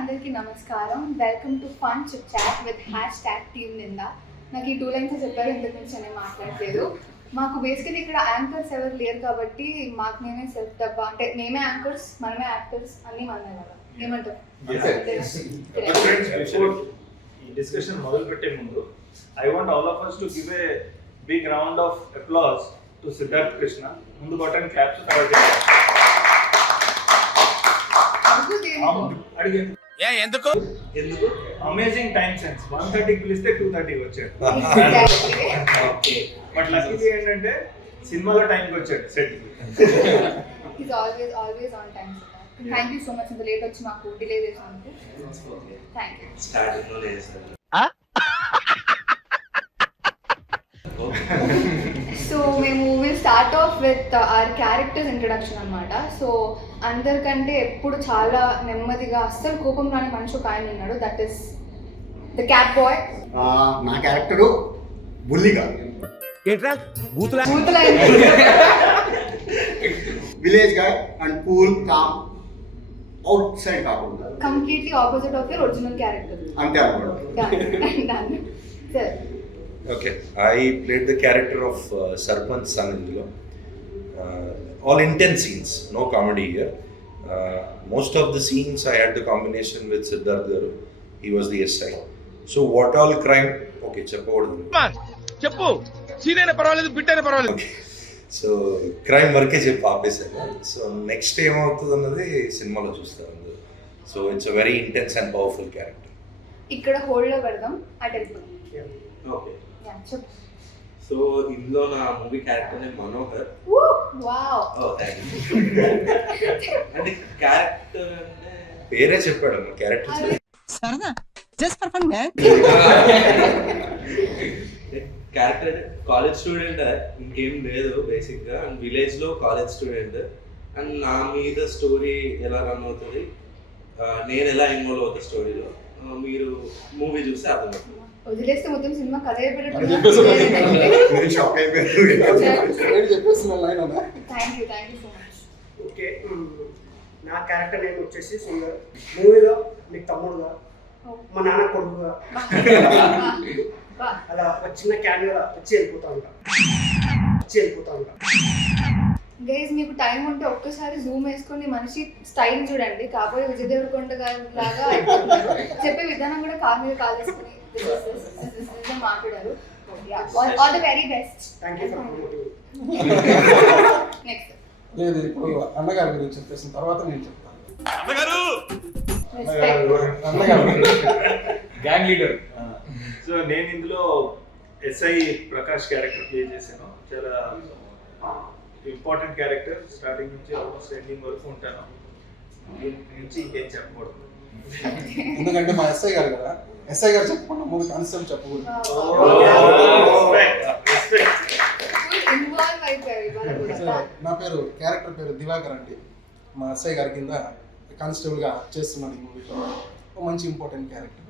అందరికీ నమస్కారం. Welcome to fun chit chat with #team Nindha. నాకు ఈ 2 లైన్స్ చెప్పారు, ఇంతకు మించి నేను మాట్లాడలేదు. మాకు బేసికలీ ఇక్కడ యాంకర్స్ ఎవరు లేరు కాబట్టి మాకు మేమే సెల్ఫ్ డబ్బా, అంటే మేమే యాంకర్స్, మనమే యాక్టర్స్ అన్నీ మనమే కదా. ఏమంటారు? ఈ డిస్కషన్ మొదలు పెట్టే ముందు I want all of us to give a big round of applause to Siddharth Krishna. ముందు కొట్టండి క్లాప్స్, తర్వాత ఎందుకు అమేజింగ్ టైం సెన్స్. 1:30కి పిలిస్తే 2:30కి వచ్చాడు. బట్ లక్కీ ఏంటంటే సినిమాలో టైంకి వచ్చాడు set. He's always on time. Thank you so much. ఇంత లేట్ వచ్చి మాకు డిలే చేసినందుకు థ్యాంక్ యూ. స్టార్టింగ్ లో లేదు సార్. సో మేము will start of with our characters introduction అనమాట. సో అందరికంటే ఎప్పుడు చాలా నెమ్మదిగా అస్సలు కోపం రాని మనిషి ఒక ఆయన ఉన్నాడు, that is the cat boy. నా క్యారెక్టరు బుల్లిగా village guy and cool calm outside కాకుండా completely opposite of your original character. అంతే అనుకోండి. Sir Okay, I played the character of Sarpanch son indulo. All intense scenes, no comedy here. Most of the scenes I had the combination with Siddharth Garu. He was the SI. So what all crime? Okay, చెప్పు senior పర్వాలేదు, బిడ్డనే పర్వాలేదు. Okay. So crime వరకే చెప్పి ఆపేసాను. So next ఏమవుతుంది అన్నది సినిమాలో చూస్తారు అందరూ. So it's a very intense and powerful character. ఇక్కడ హోల్డ్ లో పెడదాం, అటు వెళ్ళిపోతాం. ఓకే, చెప్పు. సో ఇందులో నా movie character name Manohar. Wow. అంటే క్యారెక్టర్ అంటే పేరే చెప్పాడు అన్న క్యారెక్టర్. సరదా just for fun man. Character college student, ఇంకేం లేదు బేసిక్ గా. అండ్ విలేజ్ లో కాలేజ్ స్టూడెంట్. అండ్ నా మీద స్టోరీ ఎలా రన్ అవుతుంది, నేను ఎలా ఇన్వాల్వ్ అవుతా స్టోరీలో, మీరు మూవీ చూస్తే అర్థమవుతుంది. వదిలేస్తే మొత్తం సినిమా కథ thank you so much. Okay, నా క్యారెక్టర్ నేమ్ వచ్చేసి సింగర్. మూవీలో మీకు తమ్ముడుగా, మా నాన్న కొడుకుగా, అలా ఒక చిన్న క్యాన్గా వచ్చి వెళ్ళిపోతా ఉంటా. గైస్, మీకు టైం ఉంటే ఒక్కసారి జూమ్ వేసుకొని మనిషి స్టైల్ చూడండి. కాబోయే విజయ్ దేవరకొండ గారి లాగా అయిపోతున్నారు. చెప్పే విధానం కూడా కార్ మీద కాల్ చేసుకుని మాట్లాడారు. All the very best. Thank you for next లేదు, ఇప్పుడు అన్నగారి గురించి చెప్పేసిన తర్వాత నేను చెప్తాను. Gang leader. సో నేను ఇందులో ఎస్ఐ ప్రకాష్ క్యారెక్టర్ ప్లే చేశాను. చాలా ఇంపార్టెంట్ క్యారెక్టర్. స్టార్టింగ్ నుంచి ఆల్మోస్ట్ ఎండింగ్ వరకు ఉంటాను. దీని నుంచి ఇంకేం చెప్పకూడదు, ఎందుకంటే మా ఎస్ఐ గారు కదా. ఎస్ఐ గారు చెప్పకుండా మూవీ కాన్సెప్ట్ చెప్పకూడదు. నా క్యారెక్టర్ పేరు దివాకర్ అండి. మా ఎస్ఐ గారి కింద కానిస్టేబుల్గా చేస్తున్నాను ఈ మూవీలో. ఒక మంచి ఇంపార్టెంట్ క్యారెక్టర్,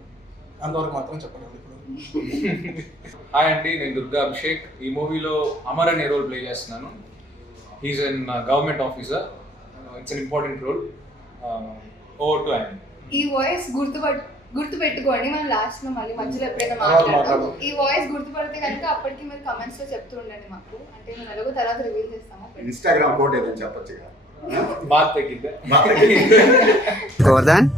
అంతవరకు మాత్రం చెప్పగలను ఇప్పుడు. హాయ్ అండి, నేను దుర్గా అభిషేక్. ఈ మూవీలో అమర్ అనే రోల్ ప్లే చేస్తున్నాను. He's an government officer. It's an important role. Over to ఆయన. ఈ వాయిస్ గుర్తుపెట్టుకోండి. మనం లాస్ట్ లో మళ్ళీ మధ్యలో ఎప్పుడైనా మాట్లాడతాం. ఈ వాయిస్ గుర్తుపడితే కనుక అప్పటికి మీరు కమెంట్స్ లో చెప్తూ ఉండండి మాకు. అంటే మేము ఎలాగో తర్వాత రివీల్ చేస్తాము. ఇన్స్టాగ్రామ్ కోడ్ ఏదని చెప్పొచ్చు. బాత్ తగ్గిద్దా గోవర్ధన్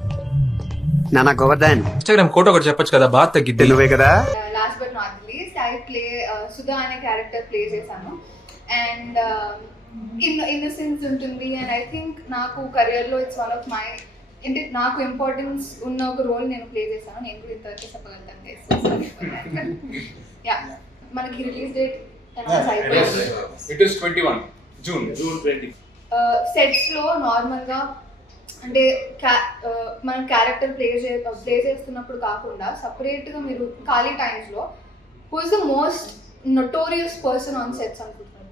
నానా గోవర్ధన్ ఇన్స్టాగ్రామ్ కోట ఒకటి చెప్పొచ్చు కదా, బాత్ తగ్గిద్ది. నువ్వే కదా. Last but not least, I play Sudha అనే క్యారెక్టర్ ప్లే చేశాను. అండ్ ఇన్నోసెన్స్ ఉంటుంది. అండ్ ఐ థింక్ నాకు కెరియర్లో ఇట్స్ వన్ ఆఫ్ మై, అంటే నాకు ఇంపార్టెన్స్ ఉన్న ఒక రోల్ నేను ప్లే చేశాను. నేను కూడా ఇంతవరకు చెప్పగలుగుతాను. యా, మనకి release date it is 21 June 20. Sets లో నార్మల్ గా అంటే మనం క్యారెక్టర్ ప్లే చేస్తున్నప్పుడు కాకుండా సపరేట్ గా మీరు ఖాళీ టైమ్స్ లో who is the most notorious person on sets అనుకుంటున్నారు?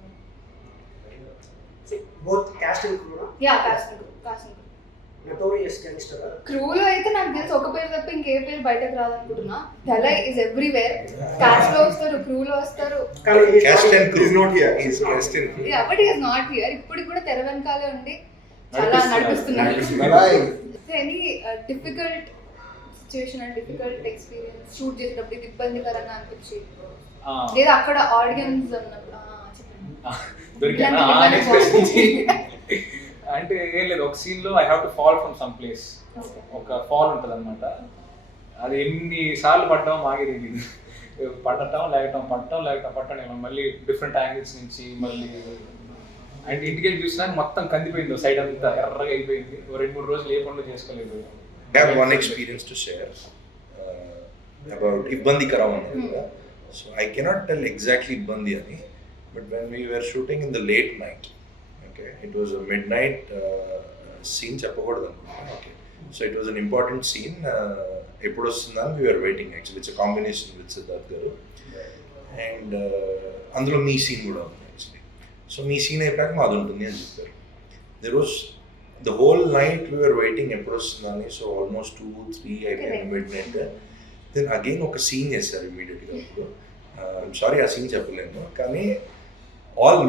Both casting crew. Yeah, casting notorious gangster. క్రూలో అయితే నాకు తెలిసి ఒక పేరు తప్ప ఇంకే పేరు బయటకు రాదనుకుంటున్నా. ధలై ఇస్ ఎవ్రీవేర్. కాస్ట్ లో వస్తారు, క్రూలో వస్తారు. Cast and crew is not here. He is cast in. Yeah, but he is not here. ఇప్పుడు కూడా తెర వెనకాలే ఉండి చాలా నడిపిస్తున్నాడు. Bye. Any difficult situation and difficult experience shoot చేసేటప్పుడు ఇది ఇబ్బందికరంగా అనిపించి లేదా అక్కడ ఆడియన్స్ ఉన్నప్పుడు చెప్పండి. దొరికానా అంటే ఏం లేదు, ఒక సీన్ లో I have to fall from some place. ఒక ఫాల్ ఉంటుంది అనమాట, అది ఎన్ని సార్లు పడ్డాం మాకే తెలియదు. పట్టడం లేకటం మళ్ళీ డిఫరెంట్ యాంగిల్స్ నుంచి మళ్ళీ అండ్ ఇంటికి చూసినా మొత్తం కందిపోయింది, సైడ్ అంతా ఎర్రగా అయిపోయింది. 2-3 రోజులు ఏ పనులు చేసుకోలేదు. I have one experience to share about Ibbandikaram. So I cannot tell exactly Ibbandi ani, but when we were shooting in the late night, okay, it was a midnight scene chappakodadu. Okay, so it was an important scene. Eppudu vastundani we were waiting. Actually it's a combination with Siddharth garu and అందులో మీ scene కూడా ఉంది actually. So మీ scene అయిపోయాక మాది ఉంటుంది అని చెప్పారు. There was the whole night we were waiting ఎప్పుడు వస్తుందని. సో ఆల్మోస్ట్ 2-3 అయిపోయింది midnight. దెన్ అగైన్ ఒక సీన్ చేశారు ఇమీడియట్గా. అప్పుడు ఐమ్ సారీ ఆ సీన్ చెప్పలేను, కానీ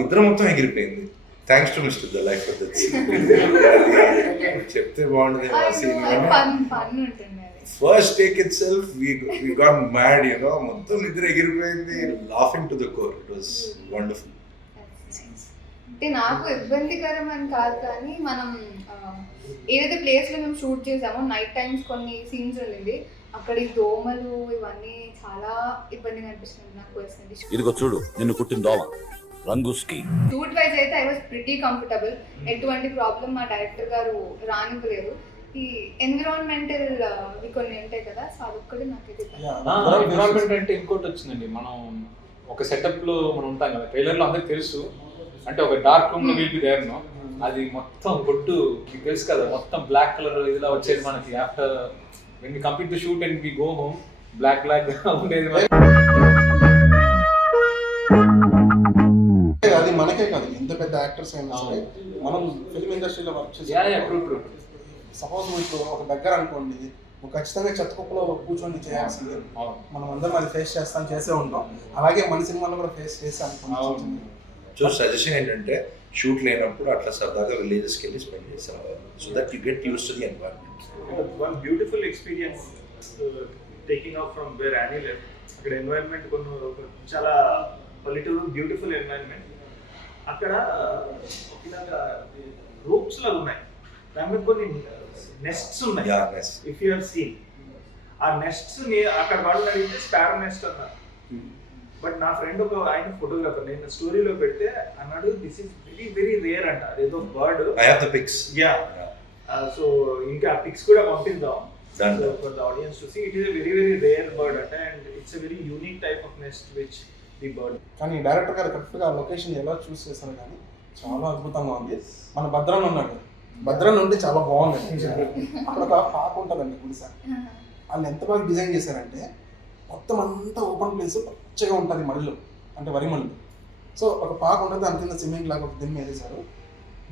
నిద్ర మొత్తం ఎగిరిపోయింది. Thanks to mister the life of that scene. చెప్తే బాగుంటుంది ఆ scene. First take itself we got mad, మొత్తం నిద్ర ఎగిరిపోయింది, laughing to the core. It was wonderful. అంటే నాకు ఇబ్బందికరం అని కాదు, కానీ మనం ఏదైతే ప్లేస్లో మేము షూట్ చేసామో నైట్ టైమ్స్ కొన్ని సీన్స్ ఉండింది, అక్కడ ఈ దోమలు ఇవన్నీ చాలా ఇబ్బందిగా అనిపిస్తుంది నాకు పర్సనలీ. ఇదిగో చూడు నిన్ను కుట్టిన దోమ రంగుస్కి. షూట్ వైజ్ అయితే ఐ వాజ్ ప్రిటీ కంఫర్టబుల్. ఎటువంటి ప్రాబ్లం మా డైరెక్టర్ గారు రానివ్వలేదు. ఈ ఎన్విరాన్మెంటల్ కొన్ని ఉంటాయి కదా, సో అదొక్కటి నాకైతే ఎన్విరాన్మెంట్ అంటే ఇంకోటి వచ్చిందండి. మనం ఒక సెటప్ లో మనం ఉంటాం కదా, ట్రైలర్ లో అందరికి తెలుసు. అంటే ఒక డార్క్ రూమ్ లో విల్ బి దేర్ నో, అది మొత్తం కొట్టు మీకు తెలుసు కదా, మొత్తం బ్లాక్ కలర్ ఇలా వచ్చేది మనకి. After when we complete the shoot and we go home, black గా ఉండేది. అది మనకే కాదు, ఎంత పెద్ద యాక్టర్స్ అయినా సరే మనం ఫిల్మ్ ఇండస్ట్రీలో వర్క్ చేసి సపోజ్ మీకు ఒక దగ్గర అనుకోండి, ఖచ్చితంగా చెత్తకుప్పలో కూర్చొని చేయాల్సిందే. మనం అందరం అది ఫేస్ చేసే ఉంటాం. అలాగే మన సినిమాలో కూడా ఫేస్ చేసాం. సో సజెషన్ ఏంటంటే షూట్ లేనప్పుడు అట్లా సరదాగా విలేజెస్కి వెళ్ళి స్పెండ్ చేసాం, so that you get used to the environment. One beautiful experience taking off from where Annie left. అక్కడ ఎన్వైరన్మెంట్ చాలా పల్లెటూరు, బ్యూటిఫుల్ ఎన్వైరన్మెంట్. అక్కడ ఇలాగా రూప్స్ లాగా ఉన్నాయి, దాని మీద కొన్ని నెస్ట్స్ ఉన్నాయి. ఇఫ్ యూ హావ్ సీన్ ఆ నెస్ట్స్ అక్కడ వాళ్ళు అడిగితే స్పారో నెస్ట్ అన్నారు. బట్ నా ఫ్రెండ్ ఆయన ఫోటోగ్రాఫర్, నేను స్టోరీలో పెడితే అన్నాడు this is very very rare అంట. అదేదో bird. I have the pics. Yeah, so ఇంకా ఆ పిక్స్ కూడా పంపిద్దాం for the audience to see. It is a very very rare bird అంట, and it's a very unique type of nest which the bird. కానీ director గారు కరెక్ట్గా ఆ location ఎలా చూస్ చేశారు, కానీ చాలా అద్భుతంగా ఉంది. మన భద్రాన్ని ఉన్నాడు, భద్రాన్ని ఉంటే చాలా బాగుంది. అక్కడ ఒక పాక ఉంటుందండి గుడిసె, వాళ్ళు ఎంత బాగా డిజైన్ చేశారంటే మొత్తం అంతా ఓపెన్ ప్లేస్, పచ్చగా ఉంటుంది మడిలో, అంటే వరి మళ్ళు. సో ఒక పాక ఉంటుంది, దాని కింద సిమెంట్ లాగా ఒక దిమ్మ వేసేసారు.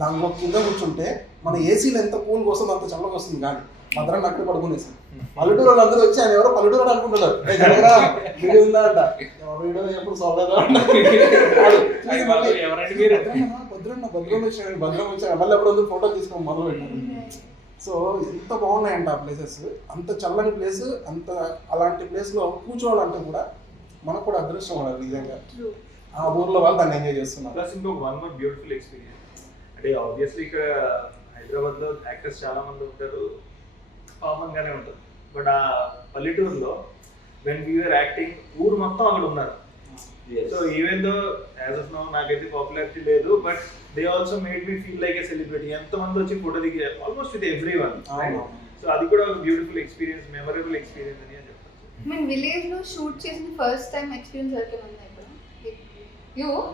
దానిలో కింద కూర్చుంటే మన ఏసీలో ఎంత కూల్గా వస్తుందో అంత చల్లగా వస్తుంది. కానీ భద్రాన్ని అక్కడ పడుకునేసారు. పల్లెటూరు వాళ్ళు అందరూ వచ్చి ఆయన ఎవరో పల్లెటూరు అనుకుంటున్నారు, వీడియో ఉందా అంట, వీడియో ఎప్పుడు సోలగా భద్రం వచ్చాడు మళ్ళీ ఎప్పుడు ఫోటోలు తీసుకోవడం మొదలు పెట్టారు. సో ఎంత బాగున్నాయంట ఆ ప్లేసెస్, అంత చల్లని ప్లేస్, అంత అలాంటి ప్లేస్లో కూర్చోవాలంటే కూడా మనకు కూడా అదృష్టం ఉండాలి నిజంగా. ఆ ఊర్లో వాళ్ళు దాన్ని ఎంజాయ్ చేస్తున్నారు. ప్లస్ ఇంకొక వన్ మోర్ బ్యూటిఫుల్ ఎక్స్పీరియన్స్ అంటే ఆబ్వియస్లీ ఇక్కడ హైదరాబాద్లో యాక్టర్స్ చాలా మంది ఉంటారు, కామన్ గానే ఉంటుంది. బట్ ఆ పల్లెటూరులో వెన్ వీఆర్ యాక్టింగ్ ఊరు మొత్తం అక్కడ ఉన్నారు. So even though as of now నాకైతే పాపులారిటీ లేదు, but they also made me feel like a celebrity. ఎంతమంది వచ్చి ఫోటో దిగారు, almost with every one. So అది కూడా ఒక బ్యూటిఫుల్ ఎక్స్పీరియన్స్, మెమరబుల్ ఎక్స్పీరియన్స్ అని చెప్తాను. మన విలేజ్ లో షూట్ చేసిన ఫస్ట్ టైం ఎక్స్పీరియన్స్ ఎవరికైనా ఉందా ఇప్పుడు?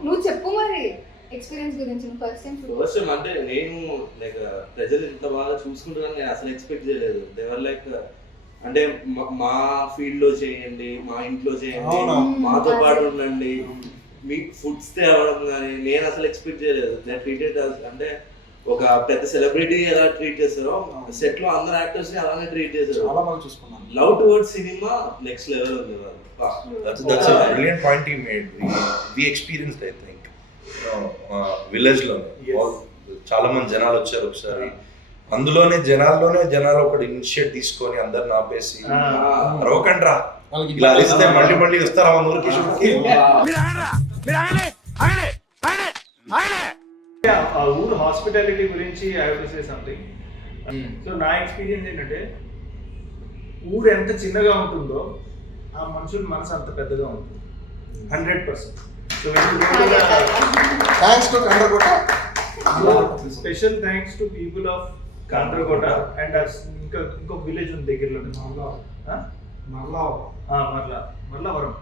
నువ్వు చెప్పు మరి ఎక్స్పీరియన్స్ గురించి. ఫస్ట్ టైం అంటే నేను లైక్ ప్రజలు ఇంత బాగా చూసుకుంటారని నేను అసలు ఎక్స్పెక్ట్ చేయలేదు. దేవర్ లైక్ అంటే మా ఫీల్డ్ లో చేయండి, మా ఇంట్లో చేయండి, మాతో పాటు ఉండండి, మీకు ఫుడ్స్ తేవడం కానీ నేను అసలు ఎక్స్పెక్ట్ చేయలేదు. నేను ట్రీటెడ్ అంటే ఒక పెద్ద సెలబ్రిటీ ఎలా ట్రీట్ చేస్తారో సెట్ లో అందరు యాక్టర్స్ ని అలానే ట్రీట్ చేశారు. చాలా బాగా చూసుకున్నాను. Love towards cinema next level ఉంది. That's a brilliant point he made. We experienced, I think, village lo చాలా మంది జనాలు వచ్చారు ఒకసారి, అందులోనే జనాలు ఒకటి ఇనిషియేట్ తీసుకొని అందరిని ఆపేసి అరవకండి రా ఇలా అరిస్తే మళ్ళీ వస్తారా మన ఊరికి షూట్కి. ఆ ఊరు హాస్పిటాలిటీ గురించి I have to say something. So నా ఎక్స్పీరియన్స్ ఏంటంటే ఊరు ఎంత చిన్నగా ఉంటుందో ఆ మనుషుల మనసు అంత పెద్దగా ఉంటుంది 100%. So thanks to Kandrakota. Special thanks to people of Kandrakota and ఇంకొక విలేజ్ ఉంది దగ్గరలో మర్లవరం.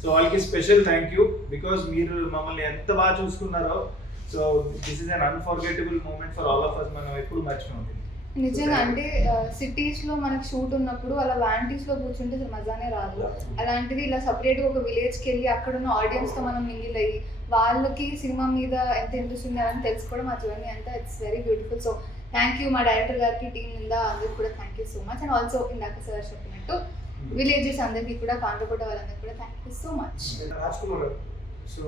సో వాళ్ళకి స్పెషల్ థ్యాంక్ యూ బికాస్ మీరు మమ్మల్ని ఎంత బాగా చూసుకున్నారో. So this is an unforgettable moment for all of us. మనం ఎప్పుడు మర్చిపోతుంది నిజంగా. అంటే సిటీస్ లో మనకి షూట్ ఉన్నప్పుడు అలా వ్యాంటీస్ లో కూర్చుంటే అసలు మజానే రాదు. అలాంటిది ఇలా సపరేట్ ఒక విలేజ్కి వెళ్ళి అక్కడ ఉన్న ఆడియన్స్ తో మనం మింగిల్ అయ్యి వాళ్ళకి సినిమా మీద ఎంత ఇంట్రెస్ట్ ఉంది అని తెలుసుకోవడం మా జర్నీ అంతా it's very beautiful. So thank you మా డైరెక్టర్ గారికి, టీం మీద అందరికి కూడా thank you so much. And also ఇందాక సార్ చెప్పినట్టు విలేజెస్ అందరికీ కూడా, కాండ్రకోట వాళ్ళందరికీ కూడా thank you so much. Raj Kumar గారు, సో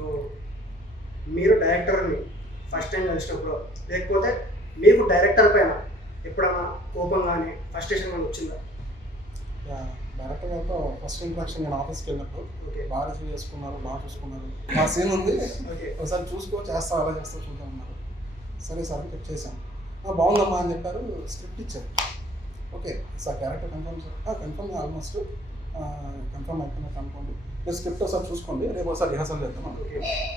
మీరు డైరెక్టర్ని ఫస్ట్ టైం కలిసినప్పుడు, లేకపోతే మీకు డైరెక్టర్ పైన ఎప్పుడైనా కోపం కానీ ఫ్రస్ట్రేషన్ కానీ వచ్చిందా? డైరెక్టర్ గారితో ఫస్ట్ ఇంట్రాక్షన్ నేను ఆఫీస్కి వెళ్ళినప్పుడు ఓకే, బాగా రిసీవ్ చేసుకున్నారు, బాగా చూసుకున్నారు. మా సీన్ ఉంది, ఒకసారి చూసుకో, చేస్తా అలా చేస్తా చూద్దాం అన్నారు. సరే సార్ చెక్ చేశాను. బాగుందమ్మా అని చెప్పారు, స్క్రిప్ట్ ఇచ్చారు. Okay sir character confirm sir, confirm almost confirm అయిపోయినా కన్ఫర్మ్. మీరు స్క్రిప్ట్ ఒకసారి చూసుకోండి, రేపు ఒకసారి రిహార్సల్ చేద్దాం.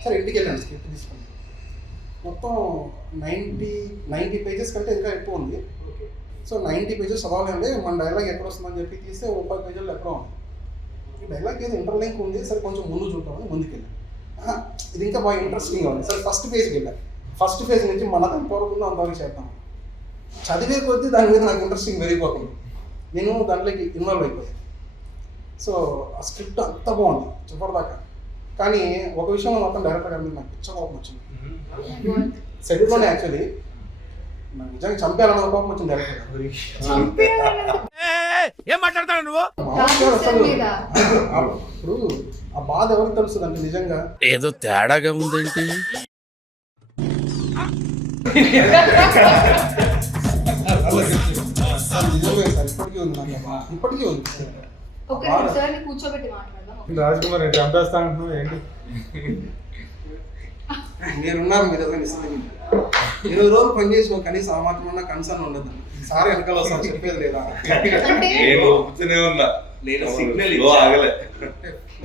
సరే ఇంటికి వెళ్ళండి, స్క్రిప్ట్ తీసుకోండి. మొత్తం 90 పేజెస్ కంటే ఇంకా ఎక్కువ ఉంది. సో 90 పేజెస్ చదవాలండి, మన డైలాగ్ ఎక్కడ వస్తుందని చెప్పి తీస్తే 30 పేజీలు ఎక్కడో ఉంది. ఈ డైలాగ్ ఏదో ఇంటర్లింక్ ఉంది, సరే కొంచెం ముందు చూద్దామని ముందుకెళ్ళి ఇది ఇంకా బాగా ఇంట్రెస్టింగ్గా ఉంది. సరే ఫస్ట్ పేజ్కి వెళ్ళాను. ఫస్ట్ పేజ్ నుంచి మనకు ఎంతవరకు అంతవరకు చేద్దాం. చదివే కొద్దీ దాని మీద నాకు ఇంట్రెస్టింగ్ పెరిగిపోతుంది, నేను దాంట్లోకి ఇన్వాల్వ్ అయిపోయాను. సో ఆ స్క్రిప్ట్ అంత బాగుంది చివరిదాకా. కానీ ఒక విషయంలో మాత్రం డైరెక్టర్ గారి మీద నాకు పిచ్చ కోపం వచ్చింది. సెట్లోనే యాక్చువల్లీ నాకు నిజంగా చంపేయాలన్న కోపం వచ్చింది డైరెక్టర్ గారు. ఏం మాట్లాడతాడు నువ్వు? ఇప్పుడు ఆ బాధ ఎవరికి తెలుస్తుంది అంటే నిజంగా ఏదో తేడాగా ఉందేంటి? నిజమే సార్, ఇప్పటికీ ఉంది నాకు, ఇప్పటికీ ఉంది. ఓకే సార్ కూర్చోబెట్టి మాట్లాడదాం. రాజ్ కుమార్ చంపేస్తా అంటున్నావు ఏంటి? మీరున్నారు, మీరు ఏదైనా ఇస్తుంది 20 రోజులు పనిచేసి కనీసం ఆ మాత్రం కన్సర్న్ ఉండదు. సార్ వెనకాల సార్ చెప్పేది లేదా? నేను ఒప్పుతూనే ఉన్నా, నేను సిగ్నల్ ఆగలే.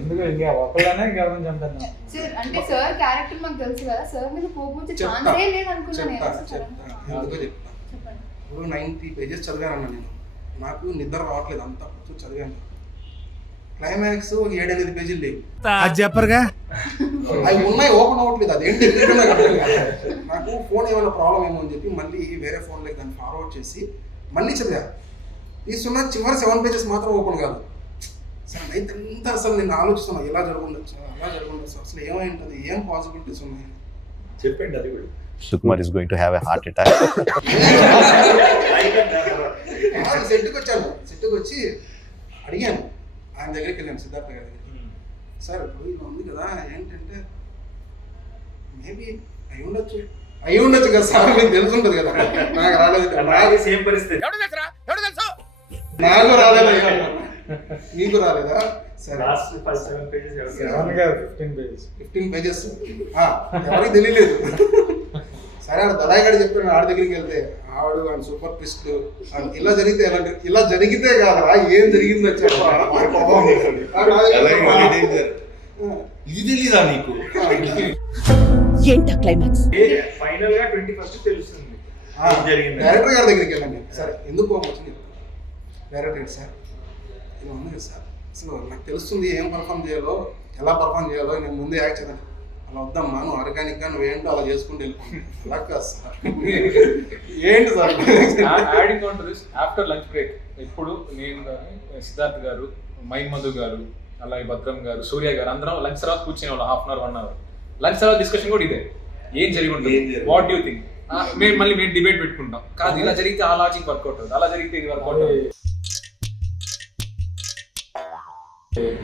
ఎందుకు ఇంకా ఒకళ్ళనే ఇంకెవరైనా చంపేద్దాం. సార్ అంటే సార్ క్యారెక్టర్ మాకు తెలుసు కదా, సార్ మీద కోపం వచ్చే ఛాన్సే లేదు అనుకున్నాను. ఎందుకో చెప్తా. ఇప్పుడు 90 పేజెస్ చదివానన్నా నేను, నాకు నిద్ర రావట్లేదు, అంతా చదివాను. క్లైమాక్స్ 7-8 పేజీలు లేవు, అది చెప్పరుగా. అవి ఉన్నాయి, ఓపెన్ అవ్వట్లేదు. అదేంటి నాకు ఫోన్ ఏమైనా ప్రాబ్లం ఏమో అని చెప్పి మళ్ళీ వేరే ఫోన్లోకి దాన్ని ఫార్వర్డ్ చేసి మళ్ళీ చదివాను. తీసుకున్న చివరి 7 పేజెస్ మాత్రం ఓపెన్ కాదు. సరే అయితే అంతా అసలు నేను ఆలోచిస్తున్నా, ఎలా జరుగుండొచ్చు, అలా జరుగుండొచ్చు, అసలు ఏమైంటుంది, ఏం పాసిబిలిటీస్ ఉన్నాయి చెప్పండి అది కూడా. Sukumar is going to have a heart attack. సెట్కి వచ్చాను, సెట్కి వచ్చి అడిగాను, ఆయన దగ్గరికి వెళ్ళాను, సిద్ధార్థ గారి దగ్గరికి. సార్ ఇప్పుడు ఇలా ఉంది కదా, ఏంటంటే మేబీ అయి ఉండొచ్చు కదా సార్, మీకు తెలిసి ఉంటుంది కదా. నాకు రాలేదు, సేమ్ పరిస్థితి. నాకు రాలేదు, మీకు రాలేదా? సరే 15 పేజెస్ ఎవరికి తెలియలేదు. సరే ఆడు దళాయిగాడు చెప్పాడు, ఆడి దగ్గరికి వెళ్తే ఆడు అండ్ సూపర్ ట్విస్ట్ ఇలా జరిగితే ఇలా జరిగితే కాదరా ఏం జరిగిందో చెప్పా. ఇది తెలీదా నీకు? ఏంటా క్లైమాక్స్? ఫైనల్ గా 21st తెలుస్తుంది జరిగింది. డైరెక్టర్ గారి దగ్గరికి వెళ్ళండి. సరే ఎందుకు కోపం వచ్చింది డైరెక్టర్ సార్, ఇలా ఉంది కదా సార్, అసలు నాకు తెలుస్తుంది ఏం పర్ఫామ్ చేయాలో, ఎలా పర్ఫామ్ చేయాలో, నేను ముందే యాక్ట్ చేయాలి. అలా వద్దమ్మా, నువ్వు ఆర్గానిక్గా నువ్వేంటో అలా చేసుకుంటూ వెళ్ళిపోయింది. అలా కాదు సార్, ఏంటి sir adding on to this, after lunch break ఇప్పుడు నేను కానీ సిద్ధార్థ్ గారు, మైన్ మధు గారు, అలాగే భద్రం గారు, సూర్య గారు అందరం లంచ్ తర్వాత కూర్చునే వాళ్ళు 1/2 hour 1 hour. లంచ్ తర్వాత డిస్కషన్ కూడా ఇదే, ఏం జరిగి ఉంటుంది, వాట్ యూ థింక్. మేము డిబేట్ పెట్టుకుంటాం, కాదు ఇలా జరిగితే ఆ లాజిక్ వర్కౌట్ అవుతుంది, అలా జరిగితే ఇది వర్కౌట్ అవుతుంది.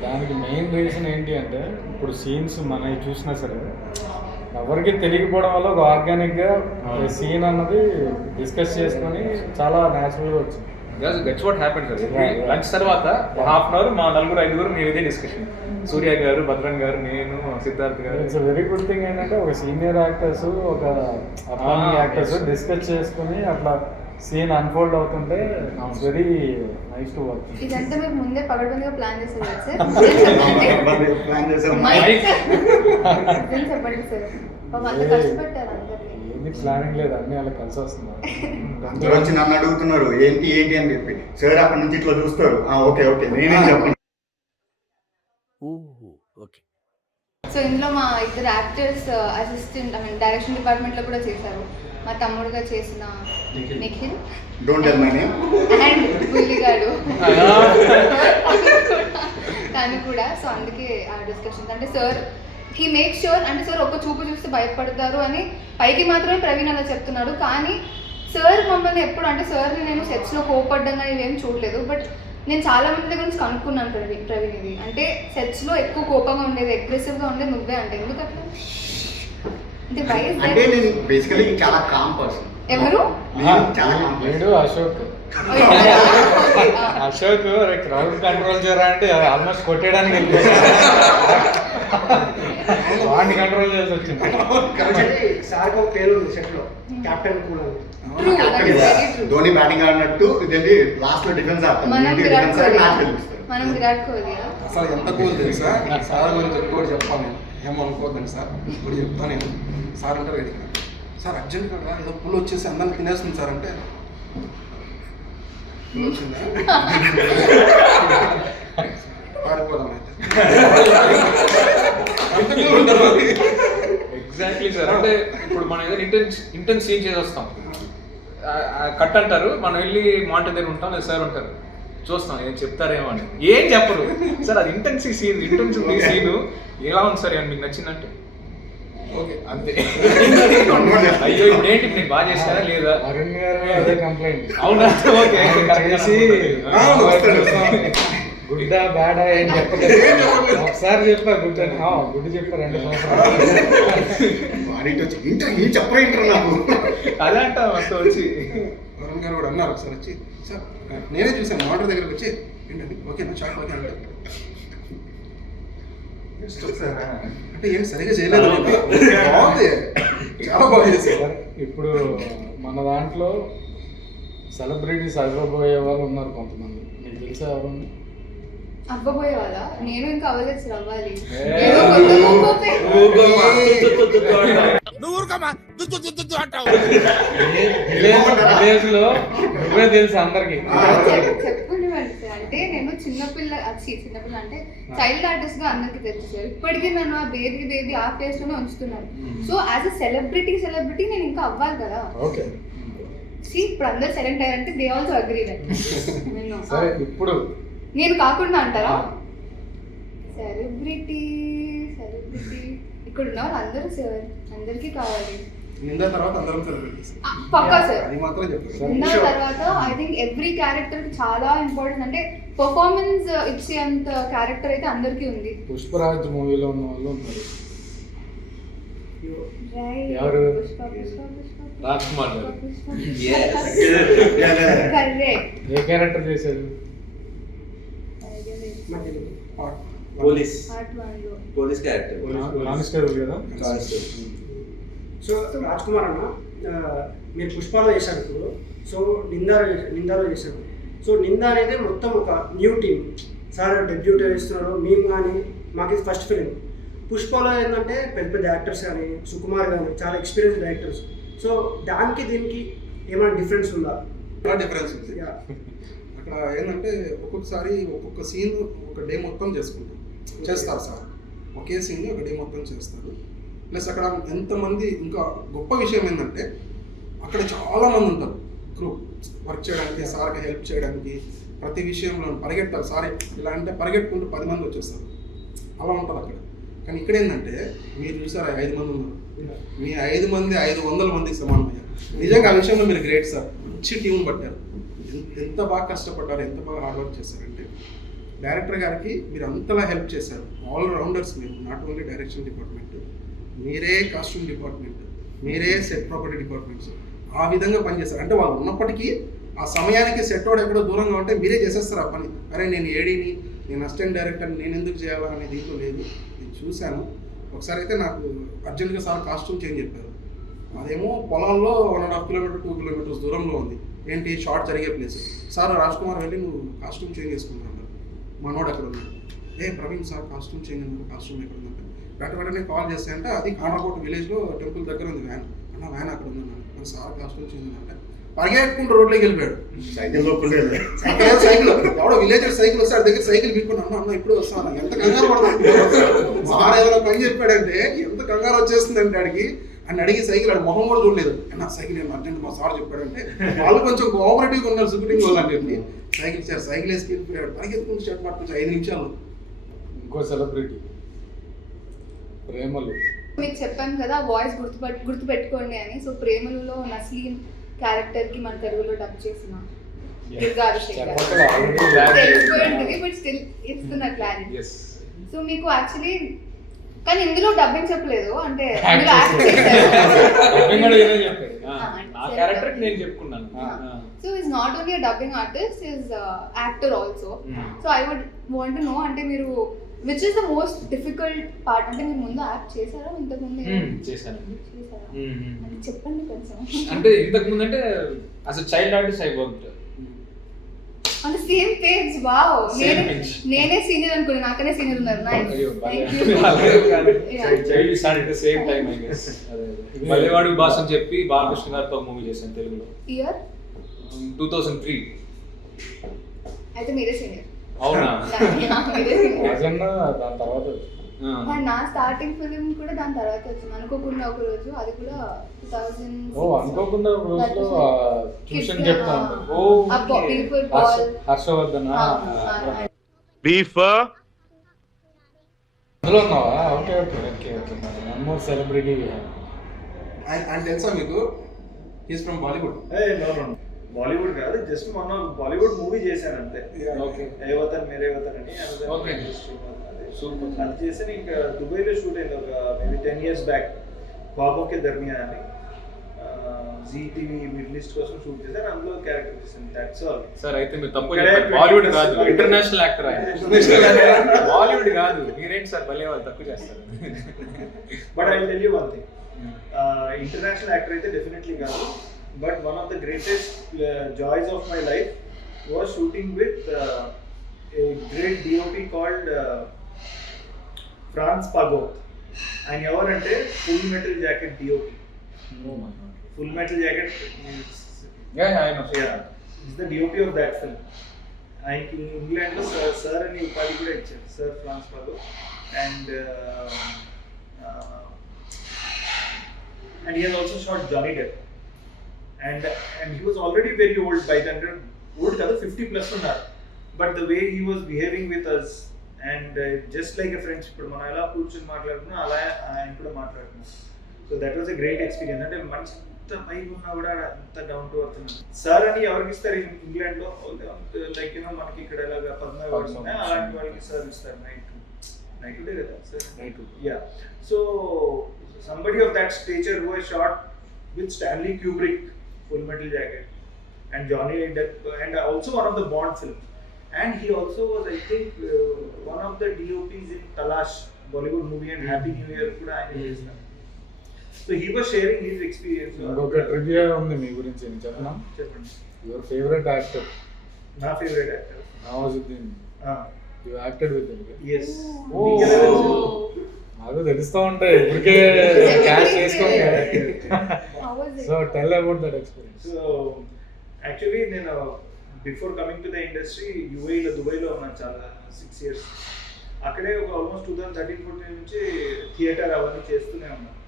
దానికి మెయిన్ రీజన్ ఏంటి అంటే ఇప్పుడు సీన్స్ మనకి చూసినా సరే ఎవరికి తెలియకపోవడం వల్ల ఒక ఆర్గానిక్గా సీన్ అన్నది డిస్కస్ చేసుకొని చాలా న్యాచురల్గా వచ్చింది. That's what happen sir. Lunch తర్వాత హాఫ్ అన్ అవర్ మా నలుగురు ఐదుగురు మేము ఇదే డిస్కషన్. సూర్య గారు, భద్రన్ గారు, నేను, సిద్ధార్థ్ గారు. ఇట్స్ వెరీ గుడ్ థింగ్ ఏంటంటే ఒక సీనియర్ యాక్టర్స్ ఒక అప్కమింగ్ యాక్టర్స్ డిస్కస్ చేసుకుని అట్లా సీన్ అన్ఫోల్డ్ అవుతుంటే it's very nice to work. ఇదంతా మీరు ముందే పగడబందిగా ప్లాన్ చేశారు కదా సార్? ప్లాన్ చేసాం. చెప్పండి సార్, అంత కష్టపడ్డారు అందరినీ. ఏది ప్లానింగ్ లేదు, అన్నీ అలా కలిసి వస్తున్నారు. అందరూ వచ్చి నన్ను అడుగుతున్నారు ఏంటి ఏంటి అని చెప్పి. సార్ అక్కడ నుంచి ఇట్లా చూస్తారు, ఓకే ఓకే నేనేం చెప్పను. సో ఇందులో మా ఇద్దరు యాక్టర్స్ అసిస్టెంట్ డైరెక్షన్ డిపార్ట్మెంట్లో కూడా చేశారు. మా తమ్ముడుగా చేసిన Nikhil don't tell my name and బుల్లిగాడు తను కూడా. సో అందుకే ఆ డిస్కషన్స్ అంటే సార్ హీ మేక్ ష్యూర్ అంటే సార్ ఒక్క చూపు చూస్తే భయపడతారు అని పైకి మాత్రమే ప్రవీణ్ అలా చెప్తున్నాడు. కానీ సార్ మమ్మల్ని ఎప్పుడు అంటే సార్ని నేను సెట్స్లో కోపడ్డంగా ఇవేం చూడలేదు. బట్ నేను చాలా మంది దగ్గర నుంచి కనుక్కున్నాను ప్రవీణ్ ఇది అంటే సెట్స్లో ఎక్కువ కోపంగా ఉండేది, అగ్రెసివ్గా ఉండేది నువ్వే అంటే ఎందుకు అట్లా అంటే నేను బేసికలీ చాలా కామ్ పర్సన్. ఎవరు? చాలా కామ్. వీడు అశోక్ అశోక్ క్రౌడ్ కంట్రోల్ చేయరా అంటే ఆల్మోస్ట్ కొట్టేయడానికి వాడిని కంట్రోల్ చేసి వచ్చింది. సార్కి ఒక పేరు ఉంది సెట్లో, కెప్టెన్ కూల్ అని. ధోని బ్యాటింగ్ ఆడినట్టు ఇదేంటి లాస్ట్ లో డిఫెన్స్ ఆడతాను. మనం విరాట్ కోహ్లీ. అసలు ఎంత కూల్ తెలుసా? సార్ గురించి ఎక్కువ చెప్పాను నేను, ఏమనుకోద్దండి సార్, ఇప్పుడు చెప్తాను నేను. సార్ అంటారు కదా సార్ అర్జెంట్ కదా ఏదో పుల్ వచ్చేసి అందరిని తినేస్తుంది సార్ అంటే పారిపోదాం అయితే. Exactly sir. అంటే ఇప్పుడు మనం ఏదైనా ఇంటెన్స్ సీన్ చేసి వస్తాం, కట్ అంటారు, మనం వెళ్ళి మాంట దగ్గర ఉంటాం, లేదా సార్ ఉంటారు, చూస్తాం ఏం చెప్తారేమో అని. ఏం చెప్పరు సార్, అది ఇంటెన్సివ్ సీన్ ఎలా ఉంది సార్, ఏమన్నా మీకు నచ్చిందంటే ఓకే అంతే. అయ్యో ఇప్పుడు ఏంటి నేను బాగా చేశారా లేదా? అరుణ్ గారు అదే కంప్లైంట్. అవునా? ఓకే గుడ్డ బ్యాడ్ ఏం చెప్పలేదు. ఒకసారి చెప్పా గుడ్ అని, గుడ్ చెప్పారు 2 సంవత్సరాలు చెప్పరేంటారు నాకు అదే అంట అంతా వచ్చి. వరుణ్ గారు కూడా అన్నారు ఒకసారి వచ్చి, సార్ నేనే చూసాను వాటర్ దగ్గరకు వచ్చి ఏంటండి ఓకేనా షార్ట్ ఓకే అంటే అంటే ఏం సరిగా చేయలేదు, బాగుంది చాలా బాగా చేశారు. ఇప్పుడు మన దాంట్లో సెలబ్రిటీస్ అవ్వబోయే వాళ్ళు ఉన్నారు కొంతమంది, మీకు తెలిసే ఎవరు? అవ్వబోయే వాళ్ళ? నేను ఇంకా అవ్వలేదు సార్, అవ్వాలి. విలేజ్ లో నువ్వే తెలుసు అందరికి. చెప్పనివ్వండి సార్, అంటే నేను చిన్నపిల్ల అంటే చైల్డ్ ఆర్టిస్ట్ గా అందరికి తెలుసు సార్. ఇప్పటికీ నన్ను ఆ బేబీ ఆ ప్లేస్ లోనే ఉంచుతున్నారు. సో యాజ్ అ సెలబ్రిటీ నేను ఇంకా అవ్వాలి కదా. ఇప్పుడు అందరు సెలెక్ట్ అయ్యారంటే దే ఆల్సో అగ్రీ దట్. ఇప్పుడు నేను కాకుండా అంటారా? సెలబ్రిటీ ఇక్కడ ఉన్న వాళ్ళు అందరూ సార్, అందరికీ కావాలి. నిందా తర్వాత అందరం సెలబ్రిటీస్ పక్కా సార్. అది మాత్రం చెప్పారు. నిందా తర్వాత ఐ థింక్ ఎవ్రీ క్యారెక్టర్ చాలా ఇంపార్టెంట్. అంటే పర్ఫార్మెన్స్ ఇచ్చేంత క్యారెక్టర్ అయితే అందరికీ ఉంది. పుష్పరాజ్ మూవీలో ఉన్న వాళ్ళు ఉన్నారు. ఎవరు? రాజ్ కుమార్ గారు. ఏ క్యారెక్టర్ చేశారు? పోలీస్ క్యారెక్టర్, కానిస్టేబుల్ కదా. సో రాజ్ కుమార్ అన్న మీరు పుష్పలో చేశారు ఇప్పుడు, సో నిందాలో చేశారు. సో నిందా అనేది మొత్తం ఒక న్యూ టీమ్. సార్ డెబ్యూట్ చేస్తున్నారు మేము కానీ, మాకు ఇది ఫస్ట్ ఫిలిం. పుష్పలో ఏంటంటే పెద్ద పెద్ద యాక్టర్స్ కానీ, సుకుమార్ కానీ చాలా ఎక్స్పీరియన్స్ డైరెక్టర్స్. సో దానికి దీనికి ఏమైనా డిఫరెన్స్ ఉందా? డిఫరెన్స్ ఉంది. అక్కడ ఏంటంటే ఒక్కొక్కసారి ఒక్కొక్క సీన్ ఒక డే మొత్తం చేస్తారు సార్. ఒకే సీన్ ఒక డే మొత్తం చేస్తారు. ప్లస్ అక్కడ ఎంతమంది, ఇంకా గొప్ప విషయం ఏంటంటే అక్కడ చాలామంది ఉంటారు క్రూ వర్క్ చేయడానికి, సార్కి హెల్ప్ చేయడానికి, ప్రతి విషయంలో పరిగెట్టాలి. సార్ ఇలా అంటే పరిగెట్టుకుంటూ 10 మంది వచ్చేస్తారు, అలా ఉంటుంది అక్కడ. కానీ ఇక్కడ ఏంటంటే మీరు చూసారు 5 మంది ఉన్నారు, మీ 5 మంది 500 మందికి సమానం అయ్యారు. నిజంగా ఆ విషయంలో మీరు గ్రేట్ సార్. మంచి టీం పట్టారు, ఎంత బాగా కష్టపడ్డారు, ఎంత బాగా హార్డ్ వర్క్ చేశారంటే డైరెక్టర్ గారికి మీరు అంతలా హెల్ప్ చేశారు. ఆల్ రౌండర్స్ మీరు, నాట్ ఓన్లీ డైరెక్షన్ డిపార్ట్మెంట్, మీరే కాస్ట్యూమ్ డిపార్ట్మెంట్, మీరే సెట్ ప్రాపర్టీ డిపార్ట్మెంట్స్, ఆ విధంగా పనిచేస్తారు. అంటే వాళ్ళు ఉన్నప్పటికీ ఆ సమయానికి సెట్ వాడు ఎక్కడో దూరంగా ఉంటే మీరే చేసేస్తారు ఆ పని. అరే నేను ఏడీని, నేను అసిస్టెంట్ డైరెక్టర్ని, నేను ఎందుకు చేయాలా అనే దీంట్లో లేదు. నేను చూశాను ఒకసారి అయితే నాకు అర్జెంట్గా సార్ కాస్ట్యూమ్ చేంజ్ చెప్పారు. అదేమో పొలంలో 1.5 కిలోమీటర్ 2 కిలోమీటర్స్ దూరంలో ఉంది. ఏంటి షార్ట్ జరిగే ప్లేస్. సార్ రాజ్ కుమార్ వెళ్ళి నువ్వు కాస్ట్యూమ్ చేంజ్ చేసుకున్నాను అన్నారు. మనోడు అక్కడ ఉన్నాడు. ప్రవీణ్ సార్ కాస్ట్యూమ్ చేంజ్ అన్నారు, కాస్ట్యూమ్ ఎక్కడ ఉందంటే వెంటనే కాల్ చేస్తే అంటే అది కాండ్రకోట విలేజ్లో టెంపుల్ దగ్గర ఉంది వ్యాన్. అన్న వ్యాన్ అక్కడ ఉందన్నాను. మన సార్ కాస్ట్యూమ్ చేంజ్ అంటే పరిగెట్టుకుంటూ రోడ్లోకి వెళ్ళిపోయాడు. సైకిల్ ఎవడో విలేజర్ సైకిల్ వస్తే దగ్గర సైకిల్ పీక్కొని అన్న ఇప్పుడు వస్తాను. ఎంత కంగారు పడుతుంది. సార్ ఏదైనా పని చెప్పాడంటే ఎంత కంగారు వచ్చేస్తుందంటే ఆడికి. అని అడిగి సైకిల్ ఆడు మొహం కూడా చూడలేదు. అన్న సైకిల్ ఏమో అర్జెంట్ మా సార్ చెప్పాడంటే వాళ్ళు కొంచెం కోఆపరేటివ్గా ఉన్నారు షూటింగ్ వాళ్ళు అని చెప్పి సైకిల్ ఇచ్చారు. సైకిల్ వేసి వెళ్ళిపోయాడు. పరిగెత్తుకుని షర్ట్ పట్టుకొచ్చి 5 నిమిషాలు. ఇంకో సెలబ్రిటీ ప్రేమలు. మీకు చెప్పాను కదా వాయిస్ గుర్తుపెట్టుకోండి అని. సో ప్రేమలులో నస్లీన్ క్యారెక్టర్కి మన తెలుగులో డబ్ చేసిన దుర్గా అభిషేక్ తెలిసిపోయింది, బట్ స్టిల్ ఇస్తున్న క్లారిటీ. సో మీకు యాక్చువల్లీ కానీ ఇందులో డబ్బింగ్ చెప్పలేదు అంటే so is not only dubbing artist, is actor also. So I would want to know అంటే మీరు which is the most difficult part. అంటే మీరు ముందు యాక్ట్ చేశారా ఇంతకు ముందు? చేశానండి. చెప్పండి కొంచెం. అంటే ఇంతకు ముందు అంటే అసలు చైల్డ్ ఆర్టిస్ట్ ఐ వర్క్డ్ అంటే సేమ్ పేజ్. వావ్, నేనే సీనియర్ అనుకుని నాకనే సీనియర్ ఉన్నారు. Same time I guess. మల్లెవాడు భాష అని చెప్పి బాలకృష్ణ గారితో మూవీ చేశాను తెలుగులో. ఇయర్ 2003. అయితే మీరే సీనియర్. అవునా? దాని తర్వాత నా స్టార్టింగ్ ఫిల్మ్ కూడా దాని తర్వాత వచ్చింది అనుకోకుండా ఒక రోజు. అది కూడా 2000 అనుకోకుండా ఒక రోజులో ట్యూషన్ చెప్తా ఉంటాను. హర్షవర్ధన్ బీఫ్ అందులో ఉన్నావా? Okay okay okay okay. One more celebrity. ఆయన తెలుసా మీకు? He's from Bollywood. బాలీవుడ్ కాదు, జస్ట్ మొన్న బాలీవుడ్ మూవీ చేశాను అంతే. ఏ వతన్ మేరే వతన్ అని. అది చేసి ఇంకా దుబాయ్లో షూట్ అయింది ఒక మేబీ 10 years బ్యాక్. బాబోకే దర్మియా అని జీటీవీ మిడిల్ ఈస్ట్ కోసం షూట్ చేశారు. అందులో క్యారెక్టర్ చేశాను. That's all. సార్ అయితే మీరు తప్పు బాలీవుడ్ కాదు, ఇంటర్నేషనల్ యాక్టర్ ఆయన. బాలీవుడ్ కాదు. మీరేంటి సార్ భలే వాళ్ళు తక్కువ చేస్తారు. But I will tell you one thing, international actor అయితే డెఫినెట్లీ కాదు. But one of the greatest joys of my life was shooting with a great DOP called Franz Pagot. And evarante Full Metal Jacket DOP. Oh my god. Full Metal Jacket. Yeah, I know. Yeah, he's the DOP of that film. ఆయనకి ఇంగ్లాండ్లో sir అని ఉపాధి కూడా ఇచ్చారు, sir France పాగో. And he has also shot Johnny Depp. And he was already very old by then. Old kada 50+ uన్నారు. But the way he was behaving with us and just like a friendship, ఇప్పుడు మనం ఎలా కూర్చొని మాట్లాడుతున్నా అలా ఆయన కూడా మాట్లాడుతున్నాం. So that was a great experience. అంటే మంచి పైకి ఉన్నా కూడా అంత డౌన్ టు అర్త్ ఉన్నాడు. సార్ అని ఎవరికి ఇస్తారు ఇంగ్లాండ్లో? లైక్ మనకి ఇక్కడ ఎలాగా 12 అవార్డ్స్ ఉన్నాయి, అలాంటి వాళ్ళకి సార్ ఇస్తారు. నైట్ డే కదా sir? Yeah. So somebody of that stature who has shot with Stanley Kubrick, Full Metal Jacket, and Johnny Depp, and also one of the Bond films. And he also was, I think, one of the DOPs in Talash, Bollywood movie, and Happy New Year kuda ayane chestunnaru. So he was sharing his experience. ఇంకొక trivia ఉంది మీ గురించి, నేను చెప్పనా? చెప్పండి. Your favourite actor? నా favourite actor Nawazuddin. You acted with him? yes. నాకు తెలుస్తూ ఉంటాయి ఇప్పటికే క్యాష్ చేసుకోండి. So tell about that experience. So actually నేను before coming to the industry యూఏఈలో దుబాయ్లో ఉన్నాను చాలా 6 years. అక్కడే ఒక ఆల్మోస్ట్ 2013-14 నుంచి థియేటర్ అవన్నీ చేస్తూనే ఉన్నాను.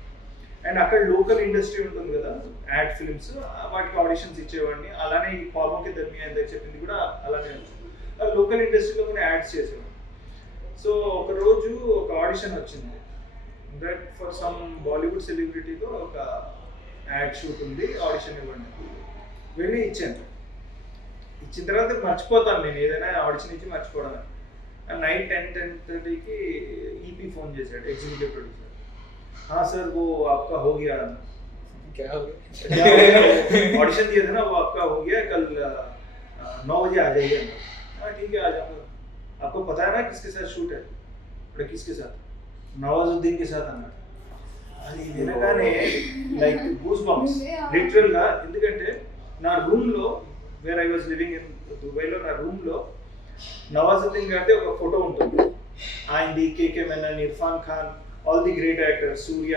అండ్ అక్కడ లోకల్ ఇండస్ట్రీ ఉంటుంది కదా, యాడ్ ఫిల్మ్స్, వాటికి ఆడిషన్స్ ఇచ్చేవాడిని. అలానే ఈ పాపంకి దర్మియా ఎంత చెప్పింది కూడా అలానే లోకల్ ఇండస్ట్రీలో కూడా యాడ్స్ చేసేవాడిని. సో ఒక రోజు ఒక ఆడిషన్ వచ్చింది, దట్ ఫర్ సమ్ బాలీవుడ్ సెలబ్రిటీతో ఒక యాడ్ షూట్ ఉంది, ఆడిషన్ ఇవ్వండి. వెళ్ళి ఇచ్చాను. ఇచ్చిన తర్వాత మర్చిపోతాను నేను ఏదైనా ఆడిషన్ ఇచ్చి మర్చిపోవడం. నైట్ 10-10:30కి ఈపీ ఫోన్ చేశాడు, ఎగ్జిక్యూటివ్ ప్రొడ్యూసర్. हाँ सर वो आपका हो गया, क्या हो गया? ऑडिशन दिया था ना, वो आपका हो गया, कल 9 बजे आ जाइए। हाँ ठीक है, आ जाऊँगा। आपको पता है ना किसके साथ शूट है? अरे किसके साथ? नवाजुद्दीन के साथ అన్నాడు. అది వినగానే లైక్ గూస్ బంప్స్ లిటరల్ గా. ఎందుకంటే నా రూమ్ లో, where I was living in దుబాయ్లో, నా రూమ్ లో నవాజుద్దీన్ గారిది ఒక ఫోటో ఉంటుంది. ఆయనది, KK Menon, Irrfan Khan, all the great actors, Suriya,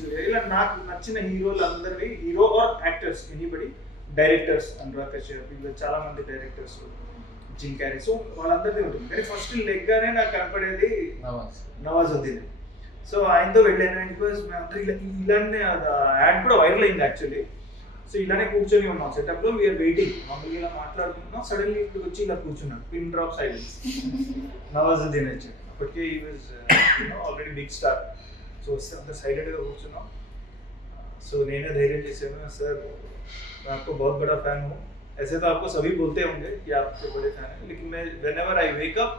Suriya, ఇలా నాకు నచ్చిన హీరోలు అందరివి, hero or actors anybody, directors, Anurag Kashyap, ఇలా చాలా మంది డైరెక్టర్స్, జిమ్ క్యారీ, సో వాళ్ళందరిది ఉంటుంది. కానీ ఫస్ట్ లెగ్గానే నాకు కనపడేది నవాజుద్దీన్. సో ఆయనతో వెళ్ళాను. అండ్ బికాస్ మేమందరూ ఇలానే యాడ్ కూడా వైరల్ అయింది యాక్చువల్లీ. సో ఇలానే కూర్చొని ఉన్నాం సెటప్లో, వీఆర్ వెయిటింగ్, మామూలుగా ఇలా మాట్లాడుకుంటున్నాం. సడన్లీ ఇప్పుడు వచ్చి ఇలా కూర్చున్నాం, పిన్ డ్రాప్ సైలెన్స్. నవాజుద్దీన్ వచ్చాడు. అప్పటికే he was already big star. So వస్తే అంత సైలెంట్గా కూర్చున్నాం. సో నేనే ధైర్యం చేశాను, सर मैं आपको बहुत बड़ा फैन हूँ. ऐसे तो आपको सभी बोलते होंगे कि आपके बड़े फैन हैं, लेकिन मैं whenever I wake up,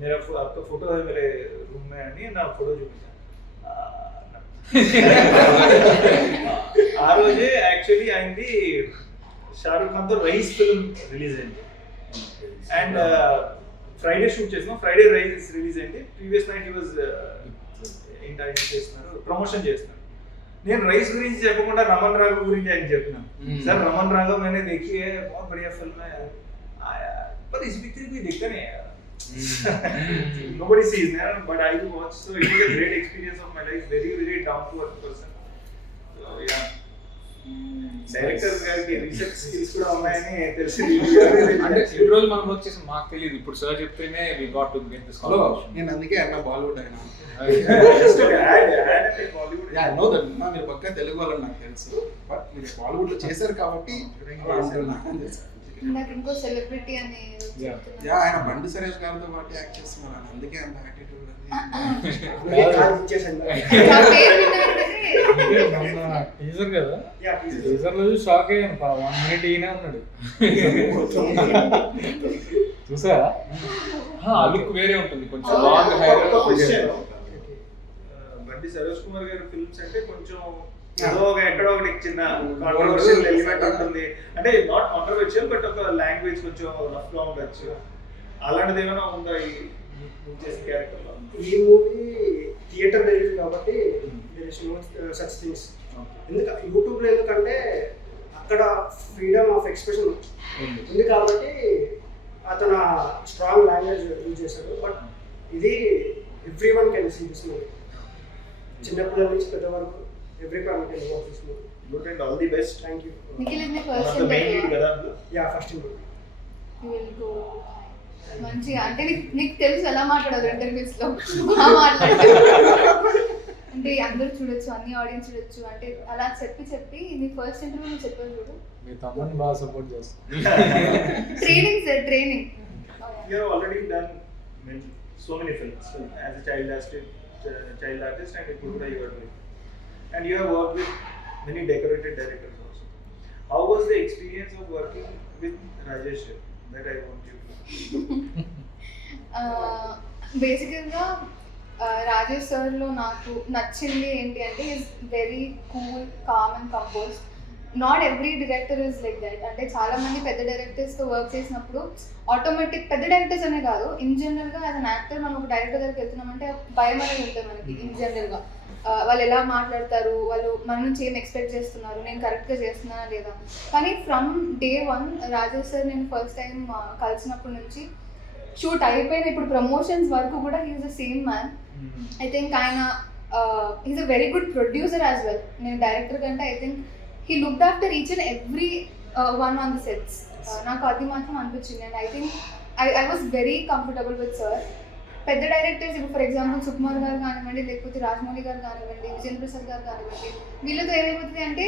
मेरा आपका फोटो है मेरे रूम में, नहीं ना फोटो చూపించాను. ఆ రోజే యాక్చువల్లీ అయింది, షారుఖ్ ఖాన్ తో రైస్ ఫిల్మ్ రిలీజ్ అయింది. అండ్ ఫ్రైడే షూట్ చేసినాం, ఫ్రైడే రైస్ రిలీజ్ అయింది. ప్రీవియస్ నైట్ హీ వాజ్ చేస్తున్నారు, ప్రమోషన్ చేస్తున్నారు. నేను రైస్ గురించి చెప్పకుండా రమన్ రాఘవ్ గురించి ఆయన చెప్పినాను. సార్ रमन राघव मैंने देखी है, बहुत बढ़िया फिल्म है पर इस पिक्चर को देखा नहीं है. Nobody sees man, but I do watch, so it was a great experience of my life. Very very down to earth person. So yeah, director గారికి రీసెర్చ్ స్కిల్స్ కూడా ఉన్నాయని తెలిసింది. అంటే ఈ రోజు మనం వర్క్ చేసి మాకు తెలియదు, ఇప్పుడు సార్ చెప్తేనే we got to get this call. నేను అందుకే అన్న బాలీవుడ్ అయినా. జస్ట్ ఒక యాడ్ అంటే బాలీవుడ్. యా నో దట్ మీరు పక్కా తెలుగు వాళ్ళని నాకు తెలుసు, బట్ మీరు బాలీవుడ్ లో చేశారు కాబట్టి నాకు ఇంకో సెలబ్రిటీ అని చెప్తున్నారు. యా ఆయన బండి సురేష్ గారితో పాటు యాక్ట్ చేస్తున్నారు, అందుకే అంత యాటిట్యూడ్ ఉంది. నా పేరు విన్నారంటే టీజర్ కదా, టీజర్ లో షాక్ అయ్యాను. 1 మినిట్ ఈయన ఉన్నాడు, చూసారా? ఆ లుక్ వేరే ఉంటుంది, కొంచెం లాంగ్ హెయిర్. బండి సరోజ్ కుమార్ గారి ఫిల్మ్స్ అంటే కొంచెం ఏదో ఎక్కడో ఒకటి చిన్న కాంట్రవర్షియల్ ఎలిమెంట్ ఉంటుంది. అంటే నాట్ కాంట్రవర్షియల్, బట్ ఒక లాంగ్వేజ్ కొంచెం రఫ్ గా ఉండొచ్చు. అలాంటిది ఏమైనా ఉందా ఈ చేసే క్యారెక్టర్ లో? ఈ మూవీ థియేటర్ రిలీజ్ కాబట్టి there is no such things. ఎందుకంటే యూట్యూబ్లో ఎందుకంటే అక్కడ ఫ్రీడమ్ ఆఫ్ ఎక్స్ప్రెషన్ ఉంది కాబట్టి అతను స్ట్రాంగ్ లాంగ్వేజ్ యూజ్ చేశాడు. బట్ ఇది everyone can see this movie, చిన్నపిల్లల నుంచి పెద్ద వరకు everyone can watch this movie. Good and all the best. Thank you. Nikhil is the first the main lead కదా? Yeah first movie. You will go మంచిగా. అంటే నీకు తెలుసు ఎలా మాట్లాడదు ఇంటర్వ్యూస్ లో, అంటే అందరూ చూడొచ్చు, అన్ని ఆడియన్స్ చూడొచ్చు, అంటే అలా చెప్పి నీ ఫస్ట్ ఇంటర్వ్యూ నువ్వు చెప్పావు చూడు. మీ తమ్ముని బాగా సపోర్ట్ చేస్తాను. Training sir, training. You have already done so many films as a child artist, and ఇప్పుడు కూడా you are doing. And you have worked with many decorated directors also. How was the experience of working with Rajesh? That I want you to know. బేసికల్గా రాజేష్ సార్లో నాకు నచ్చింది ఏంటి అంటే is very cool, calm and compose. Not every director is like that. అంటే చాలా మంది పెద్ద డైరెక్టర్స్తో వర్క్ చేసినప్పుడు ఆటోమేటిక్, పెద్ద డైరెక్టర్స్ అనే కాదు, ఇన్ జనరల్గా యాజ్ అన్ యాక్టర్ మనం ఒక డైరెక్టర్ దగ్గరికి వెళ్తున్నామంటే భయం అనేది ఉంటుంది మనకి. ఇన్ జనరల్గా వాళ్ళు ఎలా మాట్లాడతారు, వాళ్ళు మన నుంచి ఏం ఎక్స్పెక్ట్ చేస్తున్నారు, నేను కరెక్ట్గా చేస్తున్నానా లేదా. కానీ ఫ్రమ్ డే 1 రాజేష్ సార్ నేను ఫస్ట్ టైం కలిసినప్పటి నుంచి షూట్ అయిపోయిన ఇప్పుడు ప్రమోషన్స్ వరకు కూడా he is the same man. I think ఆయన is a very good producer as well. నేను డైరెక్టర్ కంటే I think he looked after each and every one on the sets. నాకు అది మాత్రం అనిపించింది. And I think I was very comfortable with sir. పెద్ద directors ఇప్పుడు for example Sukumar గారు కానివ్వండి, లేకపోతే రాజమౌళి గారు కానివ్వండి, విజేంద్ర ప్రసాద్ గారు కానివ్వండి, వీళ్ళతో ఏమైపోతుంది అంటే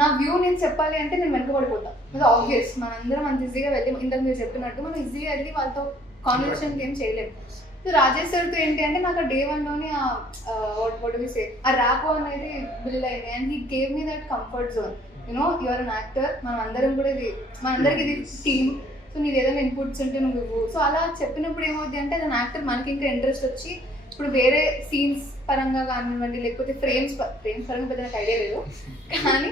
నా వ్యూ నేను చెప్పాలి అంటే నేను వెనకబడిపోతాను. అది ఆబ్వియస్. మనందరం అంత ఈజీగా వెళ్ళి, ఇంతకు మీరు చెప్పినట్టు మనం ఈజీగా వెళ్ళి వాళ్ళతో కాన్వర్సేషన్ ఏం చేయలేము. సో రాజేష్ సార్తో ఏంటి అంటే నాకు డే 1లోనే ఆ ర్యాప్ అనేది బిల్డ్ అయింది. And he gave me that comfort zone. You know you're an actor, మనందరికి ఇది టీమ్, సో నీది ఏదైనా ఇన్పుట్స్ ఉంటే నువ్వు ఇవ్వు. సో అలా చెప్పినప్పుడు ఏమవుతుంది అంటే అది యాక్టర్ మనకి ఇంకా ఇంట్రెస్ట్ వచ్చి ఇప్పుడు వేరే సీన్స్ పరంగా కానివ్వండి, లేకపోతే ఫ్రేమ్స్ పరంగా పెద్ద నాకు ఐడియా లేదు, కానీ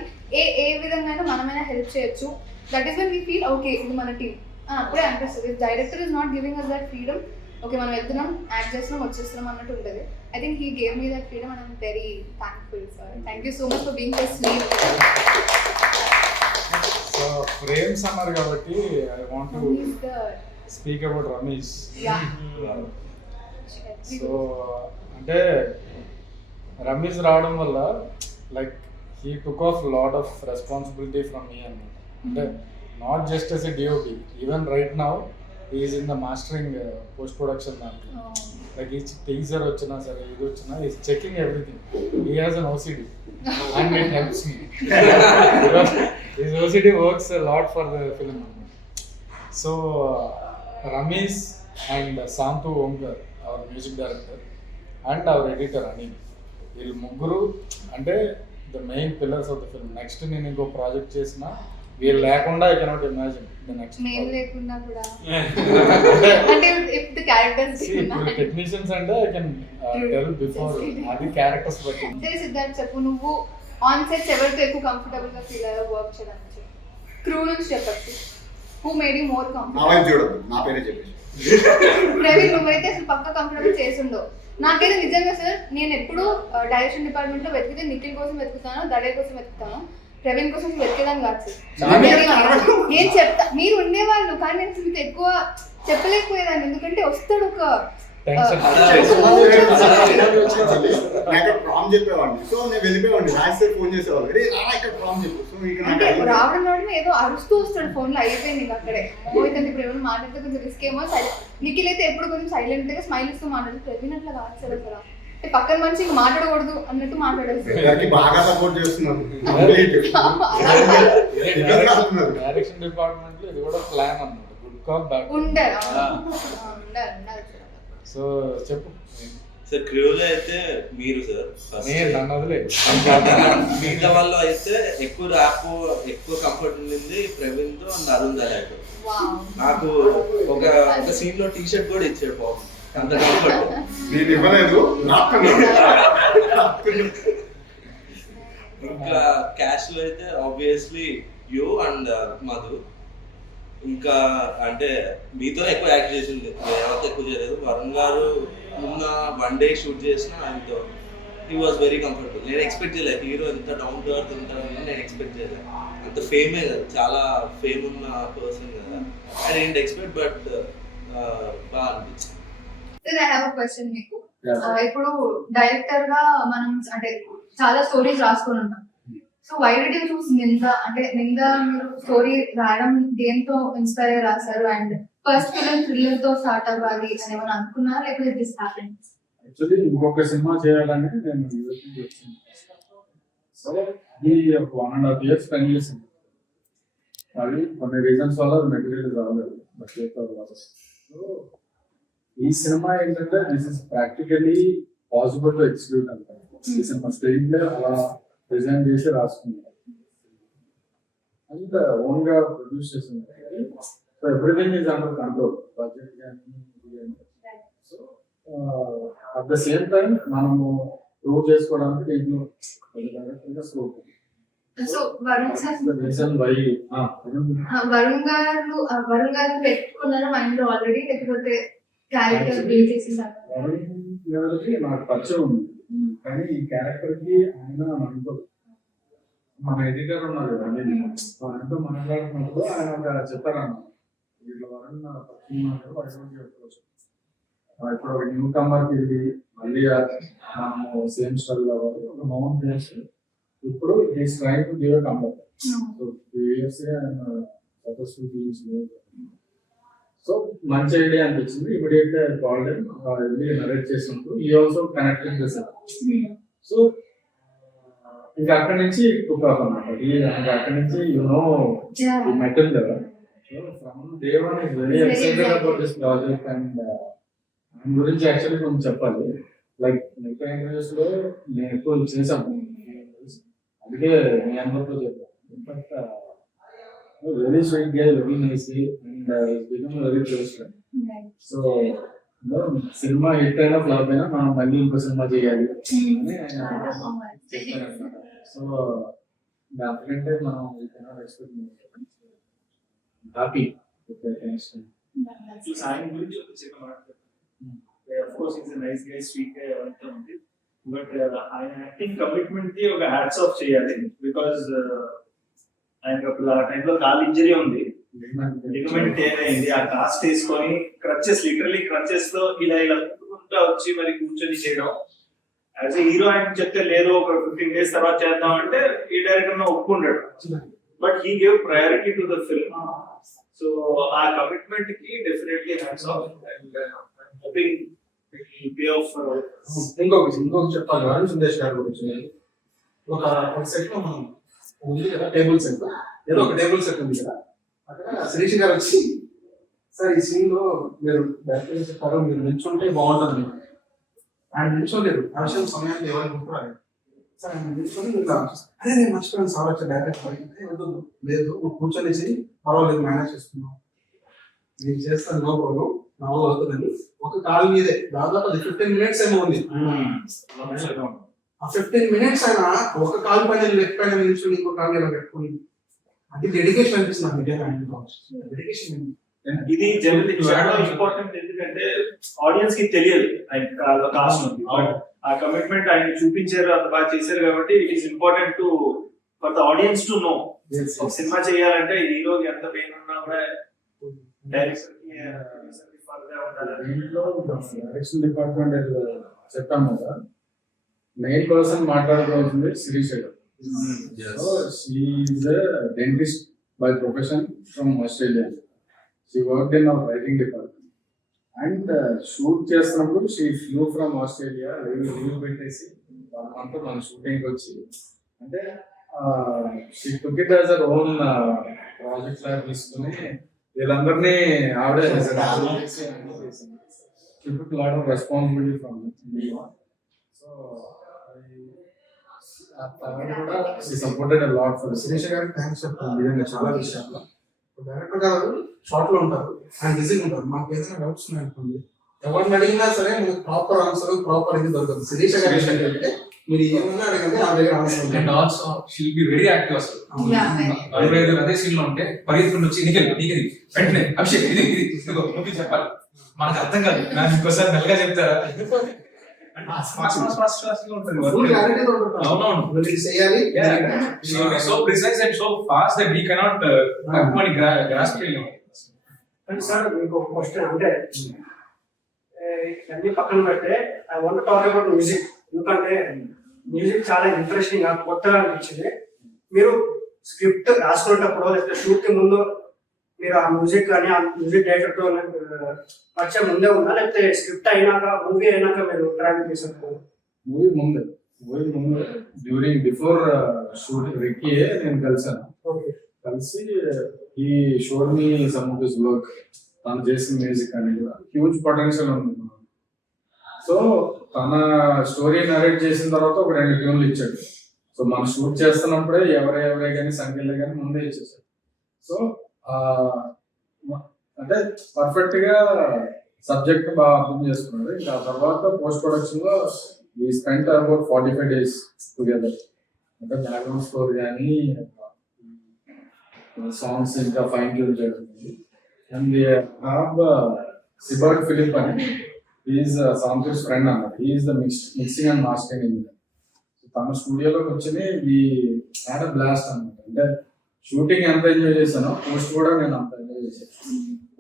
ఏ విధంగా మనమైనా హెల్ప్ చేయొచ్చు. That is when we feel okay ఇది మన టీమ్ అప్పుడే అనిపిస్తుంది. Director is not giving us that freedom, okay మనం వెళ్తున్నాం, యాక్ట్ చేస్తున్నాం, వచ్చేస్తున్నాం అన్నట్టు ఉంటుంది. I think he gave me that freedom and I'm very thankful sir. Thank you so much for being so sweet. So frames అన్నారు కాబట్టి I want to speak about Ramesh. So అంటే రమేష్ రావడం వల్ల like he took of lot of responsibility from me అన్నమాట. అంటే not just as a DOP, even right now is in the mastering post production దాంట్లో. Like each teaser వచ్చినా సరే ఇది వచ్చినా is checking everything. He has an OCD and it helps me. His OCD works lot for the film. So Ramesh and Shantu Omkar our music director and our editor Anil, వీళ్ళు ముగ్గురు అంటే the main pillars of the film. Next నేను ఇంకో project చేసిన వీళ్ళు లేకుండా I cannot imagine the next. నేను లేకుండా కూడా అంటే ఇఫ్ ది క్యారెక్టర్స్ టెక్నీషియన్స్ అంటే ఐ కెన్ టెల్ బిఫోర్ అది క్యారెక్టర్స్ బట్టి. సరే సిద్ధార్థ్ చెప్పు, నువ్వు ఆన్ సెట్స్ ఎవరితో ఎక్కువ కంఫర్టబుల్ గా ఫీల్ అయ్యావు వర్క్ చేయడానికి? క్రూ నుంచి చెప్పచ్చు. Who made you more comfortable? చూడదు, నా పేరే చెప్పేసి. ప్రవీణ్ నువ్వైతే అసలు పక్క కంఫర్టబుల్ చేసుండో. నాకైతే నిజంగా సార్ నేను ఎప్పుడు డైరెక్షన్ డిపార్ట్మెంట్ లో వెతికితే నిఖిల్ కోసం వెతుకుతాను, దడే కోసం వెతుకుతాను, ప్రవీణ్ కోసం వెతికేదాన్ని కాదు సార్. నేను చెప్తా మీరు ఉండేవాళ్ళు, కానీ నేను ఇంత ఎక్కువ చెప్పలేకపోయేదాన్ని, ఎందుకంటే వస్తాడు ఒక ప్రామ్ చెప్పేవాడిని. సో నేను వెళ్ళిపోయేవాడిని, రాజశేఖర్ ఫోన్ చేసేవాళ్ళు, రే రా ఇక్కడ ప్రామ్ చెప్పు. సో అంటే రావడం ఏదో అరుస్తూ వస్తాడు ఫోన్ లో, అయిపోయింది ఇంకా అక్కడే. అయితే ఇప్పుడు ఏమైనా మాట్లాడితే కొంచెం రిస్క్ ఏమో. నిఖిల్ అయితే ఎప్పుడు కొంచెం సైలెంట్ గా స్మైల్ ఇస్తూ మాట్లాడు. ప్రవీణ్ అట్లా కాదు సార్, అసలు అంటే పక్కన మనిషి ఇంక మాట్లాడకూడదు అన్నట్టు మాట్లాడారు. బాగా సపోర్ట్ చేస్తున్నారు. డైరెక్షన్ డిపార్ట్మెంట్ లో ఇది కూడా ప్లాన్ అన్నమాట, గుడ్ కాప్ బ్యాడ్ ఉండాలి. సో చెప్పు సార్. క్రూలో అయితే మీరు సార్ నన్ను వదిలే. మిగతా వాళ్ళు అయితే ఎక్కువ ర్యాప్ ఎక్కువ కంఫర్ట్ ఉండింది ప్రవీణ్ తో అండ్ అరుణ్ దళాతో. నాకు ఒక సీన్ లో టీ షర్ట్ కూడా ఇచ్చాడు పాపం, అంత కంఫర్ట్. నేను ఇవ్వలేదు. ఇంకా క్యాష్ లో అయితే ఆబ్వియస్లీ యూ అండ్ మధు. ఇంకా అంటే మీతో ఎక్కువ యాక్ట్ చేసింది, ఎవరితో ఎక్కువ చేయలేదు. వరుణ్ గారు ఉన్న 1 day షూట్ చేసిన ఆయనతో హీ వాజ్ వెరీ కంఫర్టబుల్. నేను ఎక్స్పెక్ట్ చేయలేదు హీరో ఎంత డౌన్ టు ఎర్త్ ఉంటారని నేను ఎక్స్పెక్ట్ చేయలేదు. అంత ఫేమే కదా, చాలా ఫేమ్ ఉన్న పర్సన్ కదా, ఐ డోంట్ ఎక్స్పెక్ట్, బట్ బాగా అనిపించింది. ఐ హావ్ ఎ క్వశ్చన్ మీకు. ఇప్పుడు డైరెక్టర్ గా మనం అంటే చాలా స్టోరీస్ రాసుకొని ఉంటాం. So why did you choose Nindha? అంటే నింద మీరు స్టోరీ రాయడం దేంతో ఇన్స్పైర్ అయ్యి రాశారు? అండ్ ఫస్ట్ ఫిల్మ్ థ్రిల్లర్ తో స్టార్ట్ అవ్వాలి అని ఏమైనా అనుకున్నారా, లేకపోతే దిస్ హ్యాపెన్? యాక్చువల్లీ ఇంకొక సినిమా చేయాలని నేను యూఎస్కి వచ్చాను. సో ఈ 1.5 years స్పెండ్ చేసింది. అది కొన్ని రీజన్స్ వల్ల మెటీరియల్ రాలేదు, బట్ సో ఈ సినిమా ఏంటంటే this is practically possible to execute అంటారు. ఈ సినిమా స్టేజ్ లో అలా డిజైన్ చేసి రాసుకున్నారు అండ్ ఓన్ గా ప్రొడ్యూస్ చేసింది. So everything is under control, budget కానీ. So at the same time మనము ప్రూవ్ చేసుకోవడానికి దీంట్లో scope. So Varun sir, Varun గారు పెట్టుకున్నారా మైండ్ లో ఆల్రెడీ, లేకపోతే క్యారెక్టర్ బిల్డ్ చేసేసారు? వరుణ్ నాకు పరిచయం ఉంది, కానీ ఈ క్యారెక్టర్ కి ఆయన అనుకోదు. మన ఎడిటర్ ఉన్నారు కదా, ఆయనతో మాట్లాడుతున్నప్పుడు ఆయన ఒక చెప్పారన్న వీళ్ళు వరుణ్ ఇప్పుడు ఒక న్యూ కమర్కి ఇది మళ్ళీ మనము సేమ్ స్టైల్ అవ్వాలి, ఒక మౌంట్ చేసి ఇప్పుడు is trying to give a comfort. So 3 years ఆయన సక్సెస్ఫుల్ ఫిల్మ్స్. సో మంచి ఐడియా అనిపించింది. ఇమీడియట్ గా కాల్డ్ వెళ్ళి నరేట్ చేసినప్పుడు ఈ ఆల్సో కనెక్టెడ్ చేశారు. సో ఇంకా అక్కడి నుంచి కుక్ ఆఫ్ అన్నమాట. అక్కడి నుంచి యూనో మెటల్ కదా. So from day one is very excited about this project. And దాని గురించి యాక్చువల్లీ కొంచెం చెప్పాలి. లైక్ మిగతా ఇంటర్వ్యూస్ లో నేను ఎక్కువ చేశాను, అందుకే మీ అందరితో చెప్పాను. In fact very sweet guy, very nice guy, and he's become a very close friend. So cinema hit అయినా ఫ్లాప్ అయినా మనం మళ్ళీ ఇంకో సినిమా చేయాలి అని ఆయన చెప్పారు. సో దానికంటే మనం హ్యాపీ ఆయన గురించి ఒక చిన్న మాట. Of course, he's a nice guy, sweet guy, అవంతా ఉంది. బట్ ఆయన యాక్టింగ్ కమిట్మెంట్ కి ఒక హ్యాట్స్ ఆఫ్ చేయాలి. బికాస్ ఆయనకి అప్పుడు ఆ టైంలో కాల్ ఇంజరీ ఉంది, లిగమెంట్ టేర్ అయింది. ఆ కాస్ట్ వేసుకొని క్రచెస్, లిటరలీ క్రచెస్ లో ఇలా అనుకుంటా వచ్చి మరి కూర్చొని చేయడం. యాజ్ ఎ హీరో ఆయన చెప్తే లేదు ఒక 15 days తర్వాత చేద్దాం అంటే ఈ డైరెక్టర్ ఒప్పుకుంటాడు. But he gave priority to the film. So ఆ కమిట్మెంట్ కి definitely hats off. And hoping pay off. ఇంకొక చెప్పాలి అరుణ్ సుందేష్ గారి గురించి. ఒక సెట్ లో మనం ఉంది కదా, టేబుల్ సెట్, ఏదో ఒక టేబుల్ సెట్ ఉంది కదా, అక్కడ శిరీష్ గారు వచ్చి సార్ ఈ సీన్ లో మీరు డైరెక్టర్ చెప్పారు మీరు నిల్చుంటే బాగుంటుంది. ఆయన నిల్చోలేరు, ఆ విషయం సమయానికి ఎవరు గుర్తురాలేదు. సార్ ఆయన నిల్చొని ఇట్లా అదే నేను మర్చిపోయాను సార్ వచ్చే డైరెక్టర్ లేదు నువ్వు కూర్చొని పర్వాలేదు మేనేజ్ చేస్తున్నావు నేను చేస్తాను నో ప్రాబ్లం నవ్వు అవుతుందని ఒక కాల్ మీదే దాదాపు అది 15 minutes ఏమో ఉంది. ఆ 15 minutes అయినా ఒక కాల్ పైన లెఫ్ట్ పైన నిల్చొని ఇంకో కాల్ ఇలా పెట్టుకుని అది డెడికేషన్ అనిపిస్తుంది నాకు నిజంగా. డెడికేషన్ ఇది జనరల్ చాలా ఇంపార్టెంట్. ఎందుకంటే ఆడియన్స్ కి తెలియదు ఆయన కాస్ట్ ఉంది. ఆ కమిట్మెంట్ ఆయన చూపించారు, అంత బాగా చేశారు కాబట్టి it is important to for the audience to know. Cinema చేయాలంటే హీరోకి ఎంత పెయిన్ ఉన్నా కూడా డైరెక్టర్ దీంట్లో డైరెక్షన్ డిపార్ట్మెంట్ చెప్పాము కదా, మెయిన్ పర్సన్ మాట్లాడుకోవాల్సింది శిరీష్ గారు. So she is a dentist by profession from Australia. She worked in our writing department. And shoot చేస్తున్నప్పుడు she flew from Australia, leave పెట్టేసి 1 month మన షూటింగ్ వచ్చి అంటే she took it as her own project లాగా తీసుకుని వీళ్ళందరినీ ఆవిడే lot of responsibility from. So కూడా supported a lot for Shirish గారికి థ్యాంక్స్ చెప్తాను నిజంగా చాలా విషయాల్లో. డైరెక్టర్ గారు షార్ట్ లో ఉంటారు, ఆయన బిజీగా ఉంటారు. మాకు ఏదైనా డౌట్స్ ఉన్నాయనుకోండి ఎవరిని అడిగినా సరే మనకు ప్రాపర్ ఆన్సర్ ప్రాపర్ ఇది దొరకదు. శిరీష గారు ఏంటంటే మీరు ఏమన్నా అడగండి ఆ దగ్గర answer. And also she'll be very active. అసలు 45 అదే సీన్ లో ఉంటే పరిగెత్తుకుని వచ్చి నీకు వెంటనే అభిషేక్ ఇది ఇది చెప్పాలి, మనకు అర్థం కాదు, నాకు ఇంకోసారి మెల్లగా చెప్తారా. So precise and so fast that we cannot grasp it. And sir, ఇంకొక క్వశ్చన్ అంటే అన్ని పక్కన పెడితే I want talk about music. ఎందుకంటే మ్యూజిక్ చాలా ఇంట్రెస్టింగ్ గా కొత్తగా అనిపించింది. మీరు స్క్రిప్ట్ రాసుకునేటప్పుడు లేకపోతే షూట్ కి ముందు మీరు ఆ మ్యూజిక్ కానీ ఆ మ్యూజిక్ డైరెక్టర్ తో పరిచయం ముందే ఉందా, లేకపోతే స్క్రిప్ట్ అయినాక మూవీ అయినాక మీరు ట్రావెల్ చేశారు? మూవీ ముందు డ్యూరింగ్ బిఫోర్ షూటింగ్ రిక్కీ నేను కలిసాను. కలిసి ఈ showed me some of his work, తను చేసిన మ్యూజిక్ అనేది హ్యూజ్ పొటెన్షియల్ ఉంది. సో తన స్టోరీ నరేట్ చేసిన తర్వాత ఒక 2 ట్యూన్లు ఇచ్చాడు. సో మనం షూట్ చేస్తున్నప్పుడే ఎవరే కానీ సంఖ్యలే కానీ ముందే ఇచ్చేసాడు. సో అంటే పర్ఫెక్ట్ గా సబ్జెక్ట్ బాగా అర్థం చేసుకున్నాడు. ఇంకా తర్వాత పోస్ట్ ప్రొడక్షన్ లో ఈ స్పెంట్ అబౌట్ 45 days టుగెదర్. అంటే బ్యాక్గ్రౌండ్ స్కోర్ కానీ సాంగ్స్ ఇంకా ఫైన్ ట్యూన్ జరుగుతుంది. అండ్ సిబర్ట్ ఫిలిప్ అని ఈజ్ సాంగ్స్ ఫ్రెండ్ అన్నమాట. Is the mixing and mastering engineer. తన స్టూడియోలోకి వచ్చి ఈ హ్యాడ్ అ బ్లాస్ట్ అనమాట. అంటే షూటింగ్ ఎంత ఎంజాయ్ చేశానో పోస్ట్ కూడా నేను అంత ఎంజాయ్ చేశాను.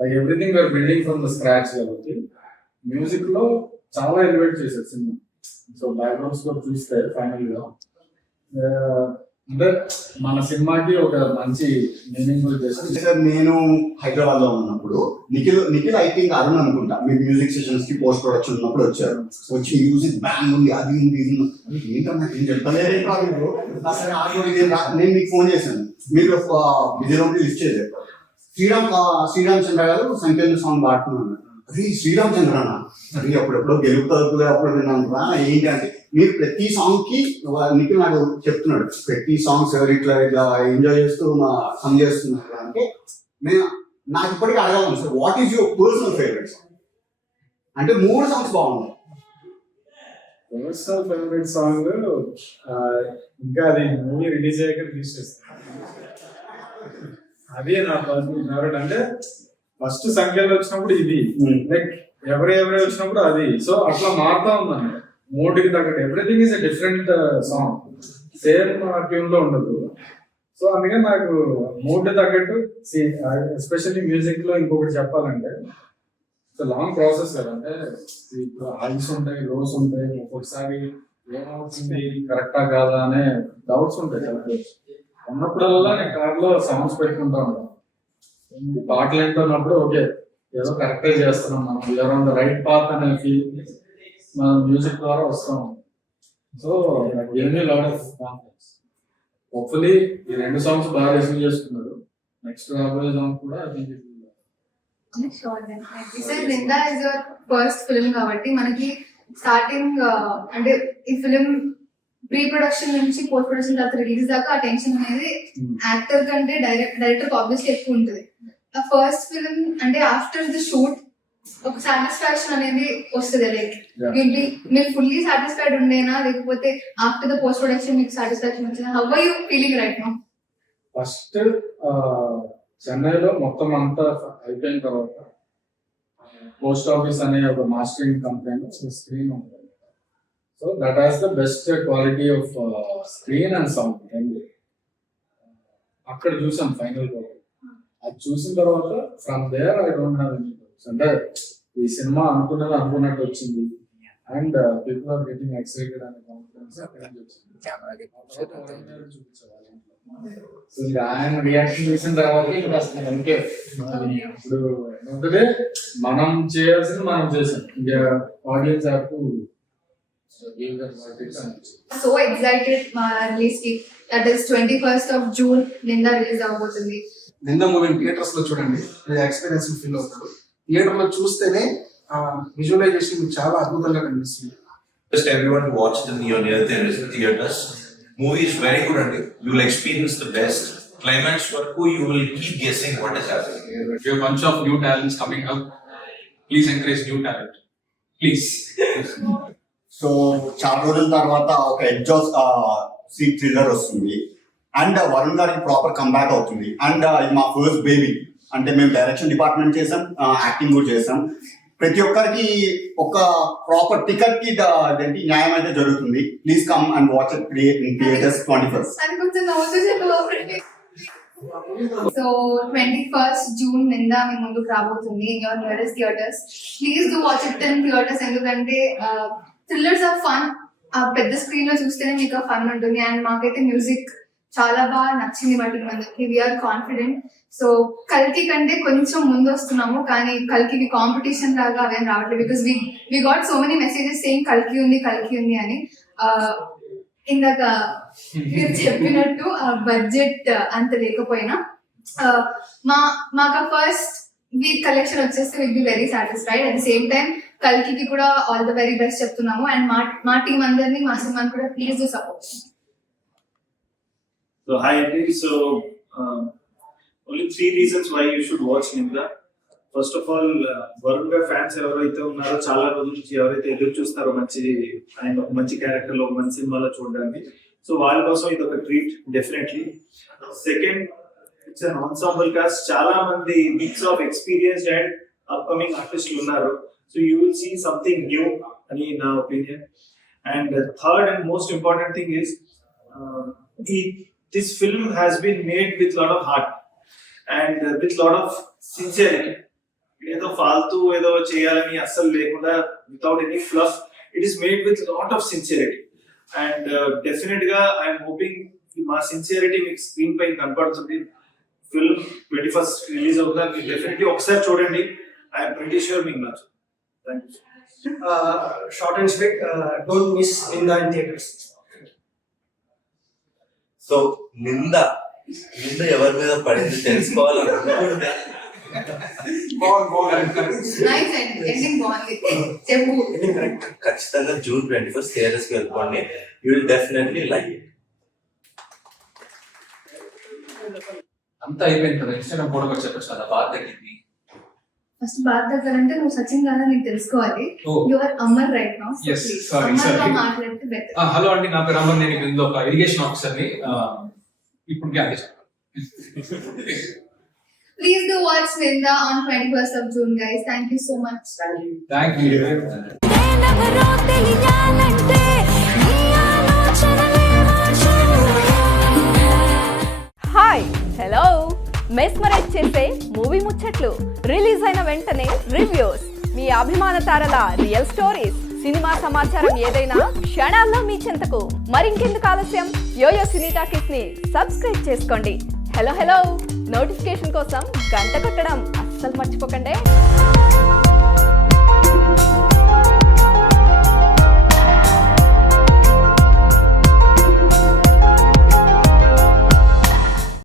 Like everything we're building from the scratch కాబట్టి మ్యూజిక్ లో చాలా ఎలివేట్ చేశారు సినిమా. సో బ్యాక్గ్రౌండ్స్ లో చూస్తే ఫైనల్ గా అంటే మన సినిమాకి ఒక మంచి మీనింగ్ఫుల్ చేశారు. సార్ నేను హైదరాబాద్ లో ఉన్నప్పుడు నిఖిల్ ఐ థింక్ అరుణ్ అనుకుంటా మీరు మ్యూజిక్ సెషన్స్ కి పోస్ట్ ప్రొడక్షన్ ఉన్నప్పుడు వచ్చారు. వచ్చి మ్యూజిక్ బ్యాంగ్ ఉంది అది ఉంది ఇది ఉంది ఏంటన్నా ఏం చెప్తలేదు. నేను మీకు ఫోన్ చేశాను, మీరు విజయలో లిస్ట్ చేయలేదు. శ్రీరామ్ చంద్ర గారు సంఖ్యలు సాంగ్ పాడుతున్నాను. అది శ్రీరామ్ చంద్రనా అది అప్పుడెప్పుడో గెలుపుతుంది అప్పుడు విన్నాను ఏంటి అంటే మీరు ప్రతి సాంగ్ కి నిఖిల్ నాకు చెప్తున్నాడు ప్రతి సాంగ్స్ ఎవరు ఇట్లా ఎంజాయ్ చేస్తూ సమ్ చేస్తున్నారు అంటే నేను నాకు ఇప్పటికీ అడగాలను sir what is your personal favourite song అంటే 3 సాంగ్స్ బాగున్నాయి. పర్సనల్ ఫేవరెట్ సాంగ్ ఇంకా అది మూవీ రిలీజ్ అయ్యాక రిలీజ్ చేస్తాను. అదే నా పర్సనల్ ఫేవరెట్. అంటే ఫస్ట్ సంఖ్యలో వచ్చినప్పుడు ఇది, లైక్ ఎవరి వచ్చినప్పుడు అది. సో అట్లా మారుతా ఉందండి మూడుకి తగ్గట్టు. Everything is a different song, same tune లో ఉండదు. సో అందుకని నాకు మూడ్ తగ్గట్టు, ఎస్పెషల్లీ మ్యూజిక్ లో ఇంకొకటి చెప్పాలంటే లాంగ్ ప్రాసెస్ కదా. అంటే ఇప్పుడు హైస్ ఉంటాయి, లోస్ ఉంటాయి, ఒక్కొక్కసారి ఏమవుతుంది కరెక్టా కాదా అనే డౌట్స్ ఉంటాయి చాలా. ఉన్నప్పుడల్లా నేను కార్లో సాంగ్స్ పెట్టుకుంటా ఉంటాను. పాటలు వింటున్నప్పుడు ఓకే ఏదో కరెక్టే చేస్తున్నాం మనం, you're on the right path అనే ఫీల్ మన మ్యూజిక్ ద్వారా వస్తాం. సో ఎన్ని లాట్ ఆఫ్ కాన్ఫిడెన్స్. హోప్ఫుల్లీ ఈ 2 సాంగ్స్ బాగా రిసీవ్ చేసుకున్నారు. నెక్స్ట్ రాబోయే సాంగ్ కూడా sir Ninda is your first film కాబట్టి మనకి స్టార్టింగ్ అంటే ఈ ఫిల్మ్ ప్రీ ప్రొడక్షన్ నుంచి పోస్ట్ ప్రొడక్షన్ తర్వాత రిలీజ్ దాకా ఆ టెన్షన్ అనేది యాక్టర్ కంటే డైరెక్టర్ ఆబ్వియస్లీ ఎక్కువ ఉంటుంది. ఆ ఫస్ట్ ఫిల్మ్ అంటే ఆఫ్టర్ ది షూట్ ఒక సాటిస్ఫాక్షన్ అనేది వస్తుంది. లైక్ మీరు ఫుల్లీ సాటిస్ఫైడ్ ఉండేనా, లేకపోతే ఆఫ్టర్ ద పోస్ట్ ప్రొడక్షన్ మీకు సాటిస్ఫాక్షన్ వచ్చిందా? How are you feeling right now? First చెన్నైలో మొత్తం అంతా అయిపోయిన తర్వాత పోస్ట్ ఆఫీస్ అనే ఒక మాస్టరింగ్ కంపెనీలో స్క్రీన్ ఉంటుంది. So that has the best quality of screen and sound రెండు. అక్కడ చూసాం ఫైనల్ గా. అది చూసిన తర్వాత from there I don't have any doubts. అంటే ఈ సినిమా అనుకున్నట్టు వచ్చింది and people are getting excited అనే కాన్ఫిడెన్స్ అక్కడ నుంచి వచ్చింది. సో ఆయన రియాక్షన్ చూసిన తర్వాత ఇంకే ఇప్పుడు ఏంటంటే మనం చేయాల్సింది మనం చేసాం, ఇంకా audience have to give their verdict. So excited మా రిలీజ్ కి, that is 21st of June Ninda release అవబోతుంది. నిందా మూవీ థియేటర్స్ లో చూడండి, ఎక్స్పీరియన్స్ ఫీల్ అవుతారు. థియేటర్ లో చూస్తేనే విజువలైజేషన్ చాలా అద్భుతంగా కనిపిస్తుంది. Just everyone to watch it in your near theaters. Movie is very good and you will experience the best. Climax వరకు you will keep guessing what is happening. We have a bunch of new talents coming up. Please encourage new talent. Please. So చాలా రోజుల తర్వాత ఒక exhaust seat thriller వస్తుంది and Varun గారికి proper comeback అవుతుంది. And ఇది మా ఫస్ట్ బేబీ. అంటే మేము డైరెక్షన్ డిపార్ట్మెంట్ చేసాం, యాక్టింగ్ కూడా చేసాం. ప్రతి ఒక్కరికి ఒక ప్రాపర్ టికెట్ కి న్యాయం అయితే జరుగుతుంది. Please come and watch it in theatres 21st. అది కొంచెం నవ్వుతూ చెప్పు. సో 21st June నిందా మీ ముందుకు రాబోతుంది in your nearest theatres. Please do watch it in theatres. ఎందుకంటే థ్రిల్లర్స్ ఆర్ ఫన్. ఆ పెద్ద స్క్రీన్ లో చూస్తేనే మీకు ఆ ఫన్ ఉంటుంది. అండ్ మాకైతే మ్యూజిక్ చాలా బాగా నచ్చింది వాటికి మనకి. We are confident. సో కల్కి కంటే కొంచెం ముందు వస్తున్నాము, కానీ కల్కి కాంపిటీషన్ లాగా అవేం రావట్లేదు. Because we got so many messages saying కల్కి ఉంది అని. ఇందాక మీరు చెప్పినట్టు బడ్జెట్ అంత లేకపోయినా మాకు ఫస్ట్ వీక్ కలెక్షన్ వచ్చేస్తే will be very satisfied. At the same time కల్కి కూడా ఆల్ ద వెరీ బెస్ట్ చెప్తున్నాము. అండ్ మా టీం అందరినీ మా సినిమాని కూడా please do support. So hi Andy. So only 3 reasons why you should watch Ninda. First of all, Varun గారి fans ఎవరైతే ఉన్నారో చాలా రోజుల నుంచి ఎవరైతే ఎదురు చూస్తారో మంచి క్యారెక్టర్ లో మంచి సినిమాలో చూడడానికి, సో వాళ్ళ కోసం ఇది ఒక treat definitely. Second, it's an ensemble cast. చాలా మంది mix of experienced and upcoming ఆర్టిస్టులు ఉన్నారు. So you will see something new అని నా opinion. And third and most important thing is this film has been made with lot of heart and with lot of sincerity. ఏదో ఫాల్తూ ఏదో చేయాలని అస్సలు లేకుండా, without any fluff, it is made with lot of sincerity. And definite గా I'm hoping మా sincerity మీకు screen పై కనపడుతుంది. Film 21st release అవుతుంది. మీరు డెఫినెట్లీ ఒకసారి చూడండి. ఐఎమ్ ప్రిటీ ష్యూర్ మీకు నచ్చుతుంది. Thank you. Short and sweet, don't miss Ninda in theatres. So నింద ఎవరి మీద పడింది తెలుసుకోవాలనుకుంటే ఖచ్చితంగా June 21st థియేటర్స్ కి వెళ్ళిపోండి. You will definitely like it. అంతా అయిపోయింది కదా, ఇన్స్టాగ్రామ్ ఫోటో కూడా చెప్పచ్చు కదా, బాగా తగ్గింది. ఫస్ట్ బాధ తగ్గాలంటే నువ్వు సచిన్ కాదా నీకు తెలుసుకోవాలి. Oh. You are Amar right now. Yes, sorry. మాట్లాడితే బెటర్. హలో అండి, నా పేరు అమర్. నేను ఇందులో ఒక ఇరిగేషన్ ఆఫీసర్ని. ఇప్పుడు Please do watch Ninda on 21st of June, guys. Thank you so much. Thank you. Hi hello mesmerize చేసే మూవీ ముచ్చట్లు, రిలీజ్ అయిన వెంటనే రివ్యూస్, మీ అభిమాన తారల రియల్ స్టోరీస్, సినిమా సమాచారం ఏదైనా క్షణాల్లో మీ చెంతకు. మరింకెందుకు ఆలస్యం, యోయో సినీ టాకీస్ ని సబ్స్క్రైబ్ చేసుకోండి. హలో హలో నోటిఫికేషన్ కోసం గంట కొట్టడం అస్సలు మర్చిపోకండి.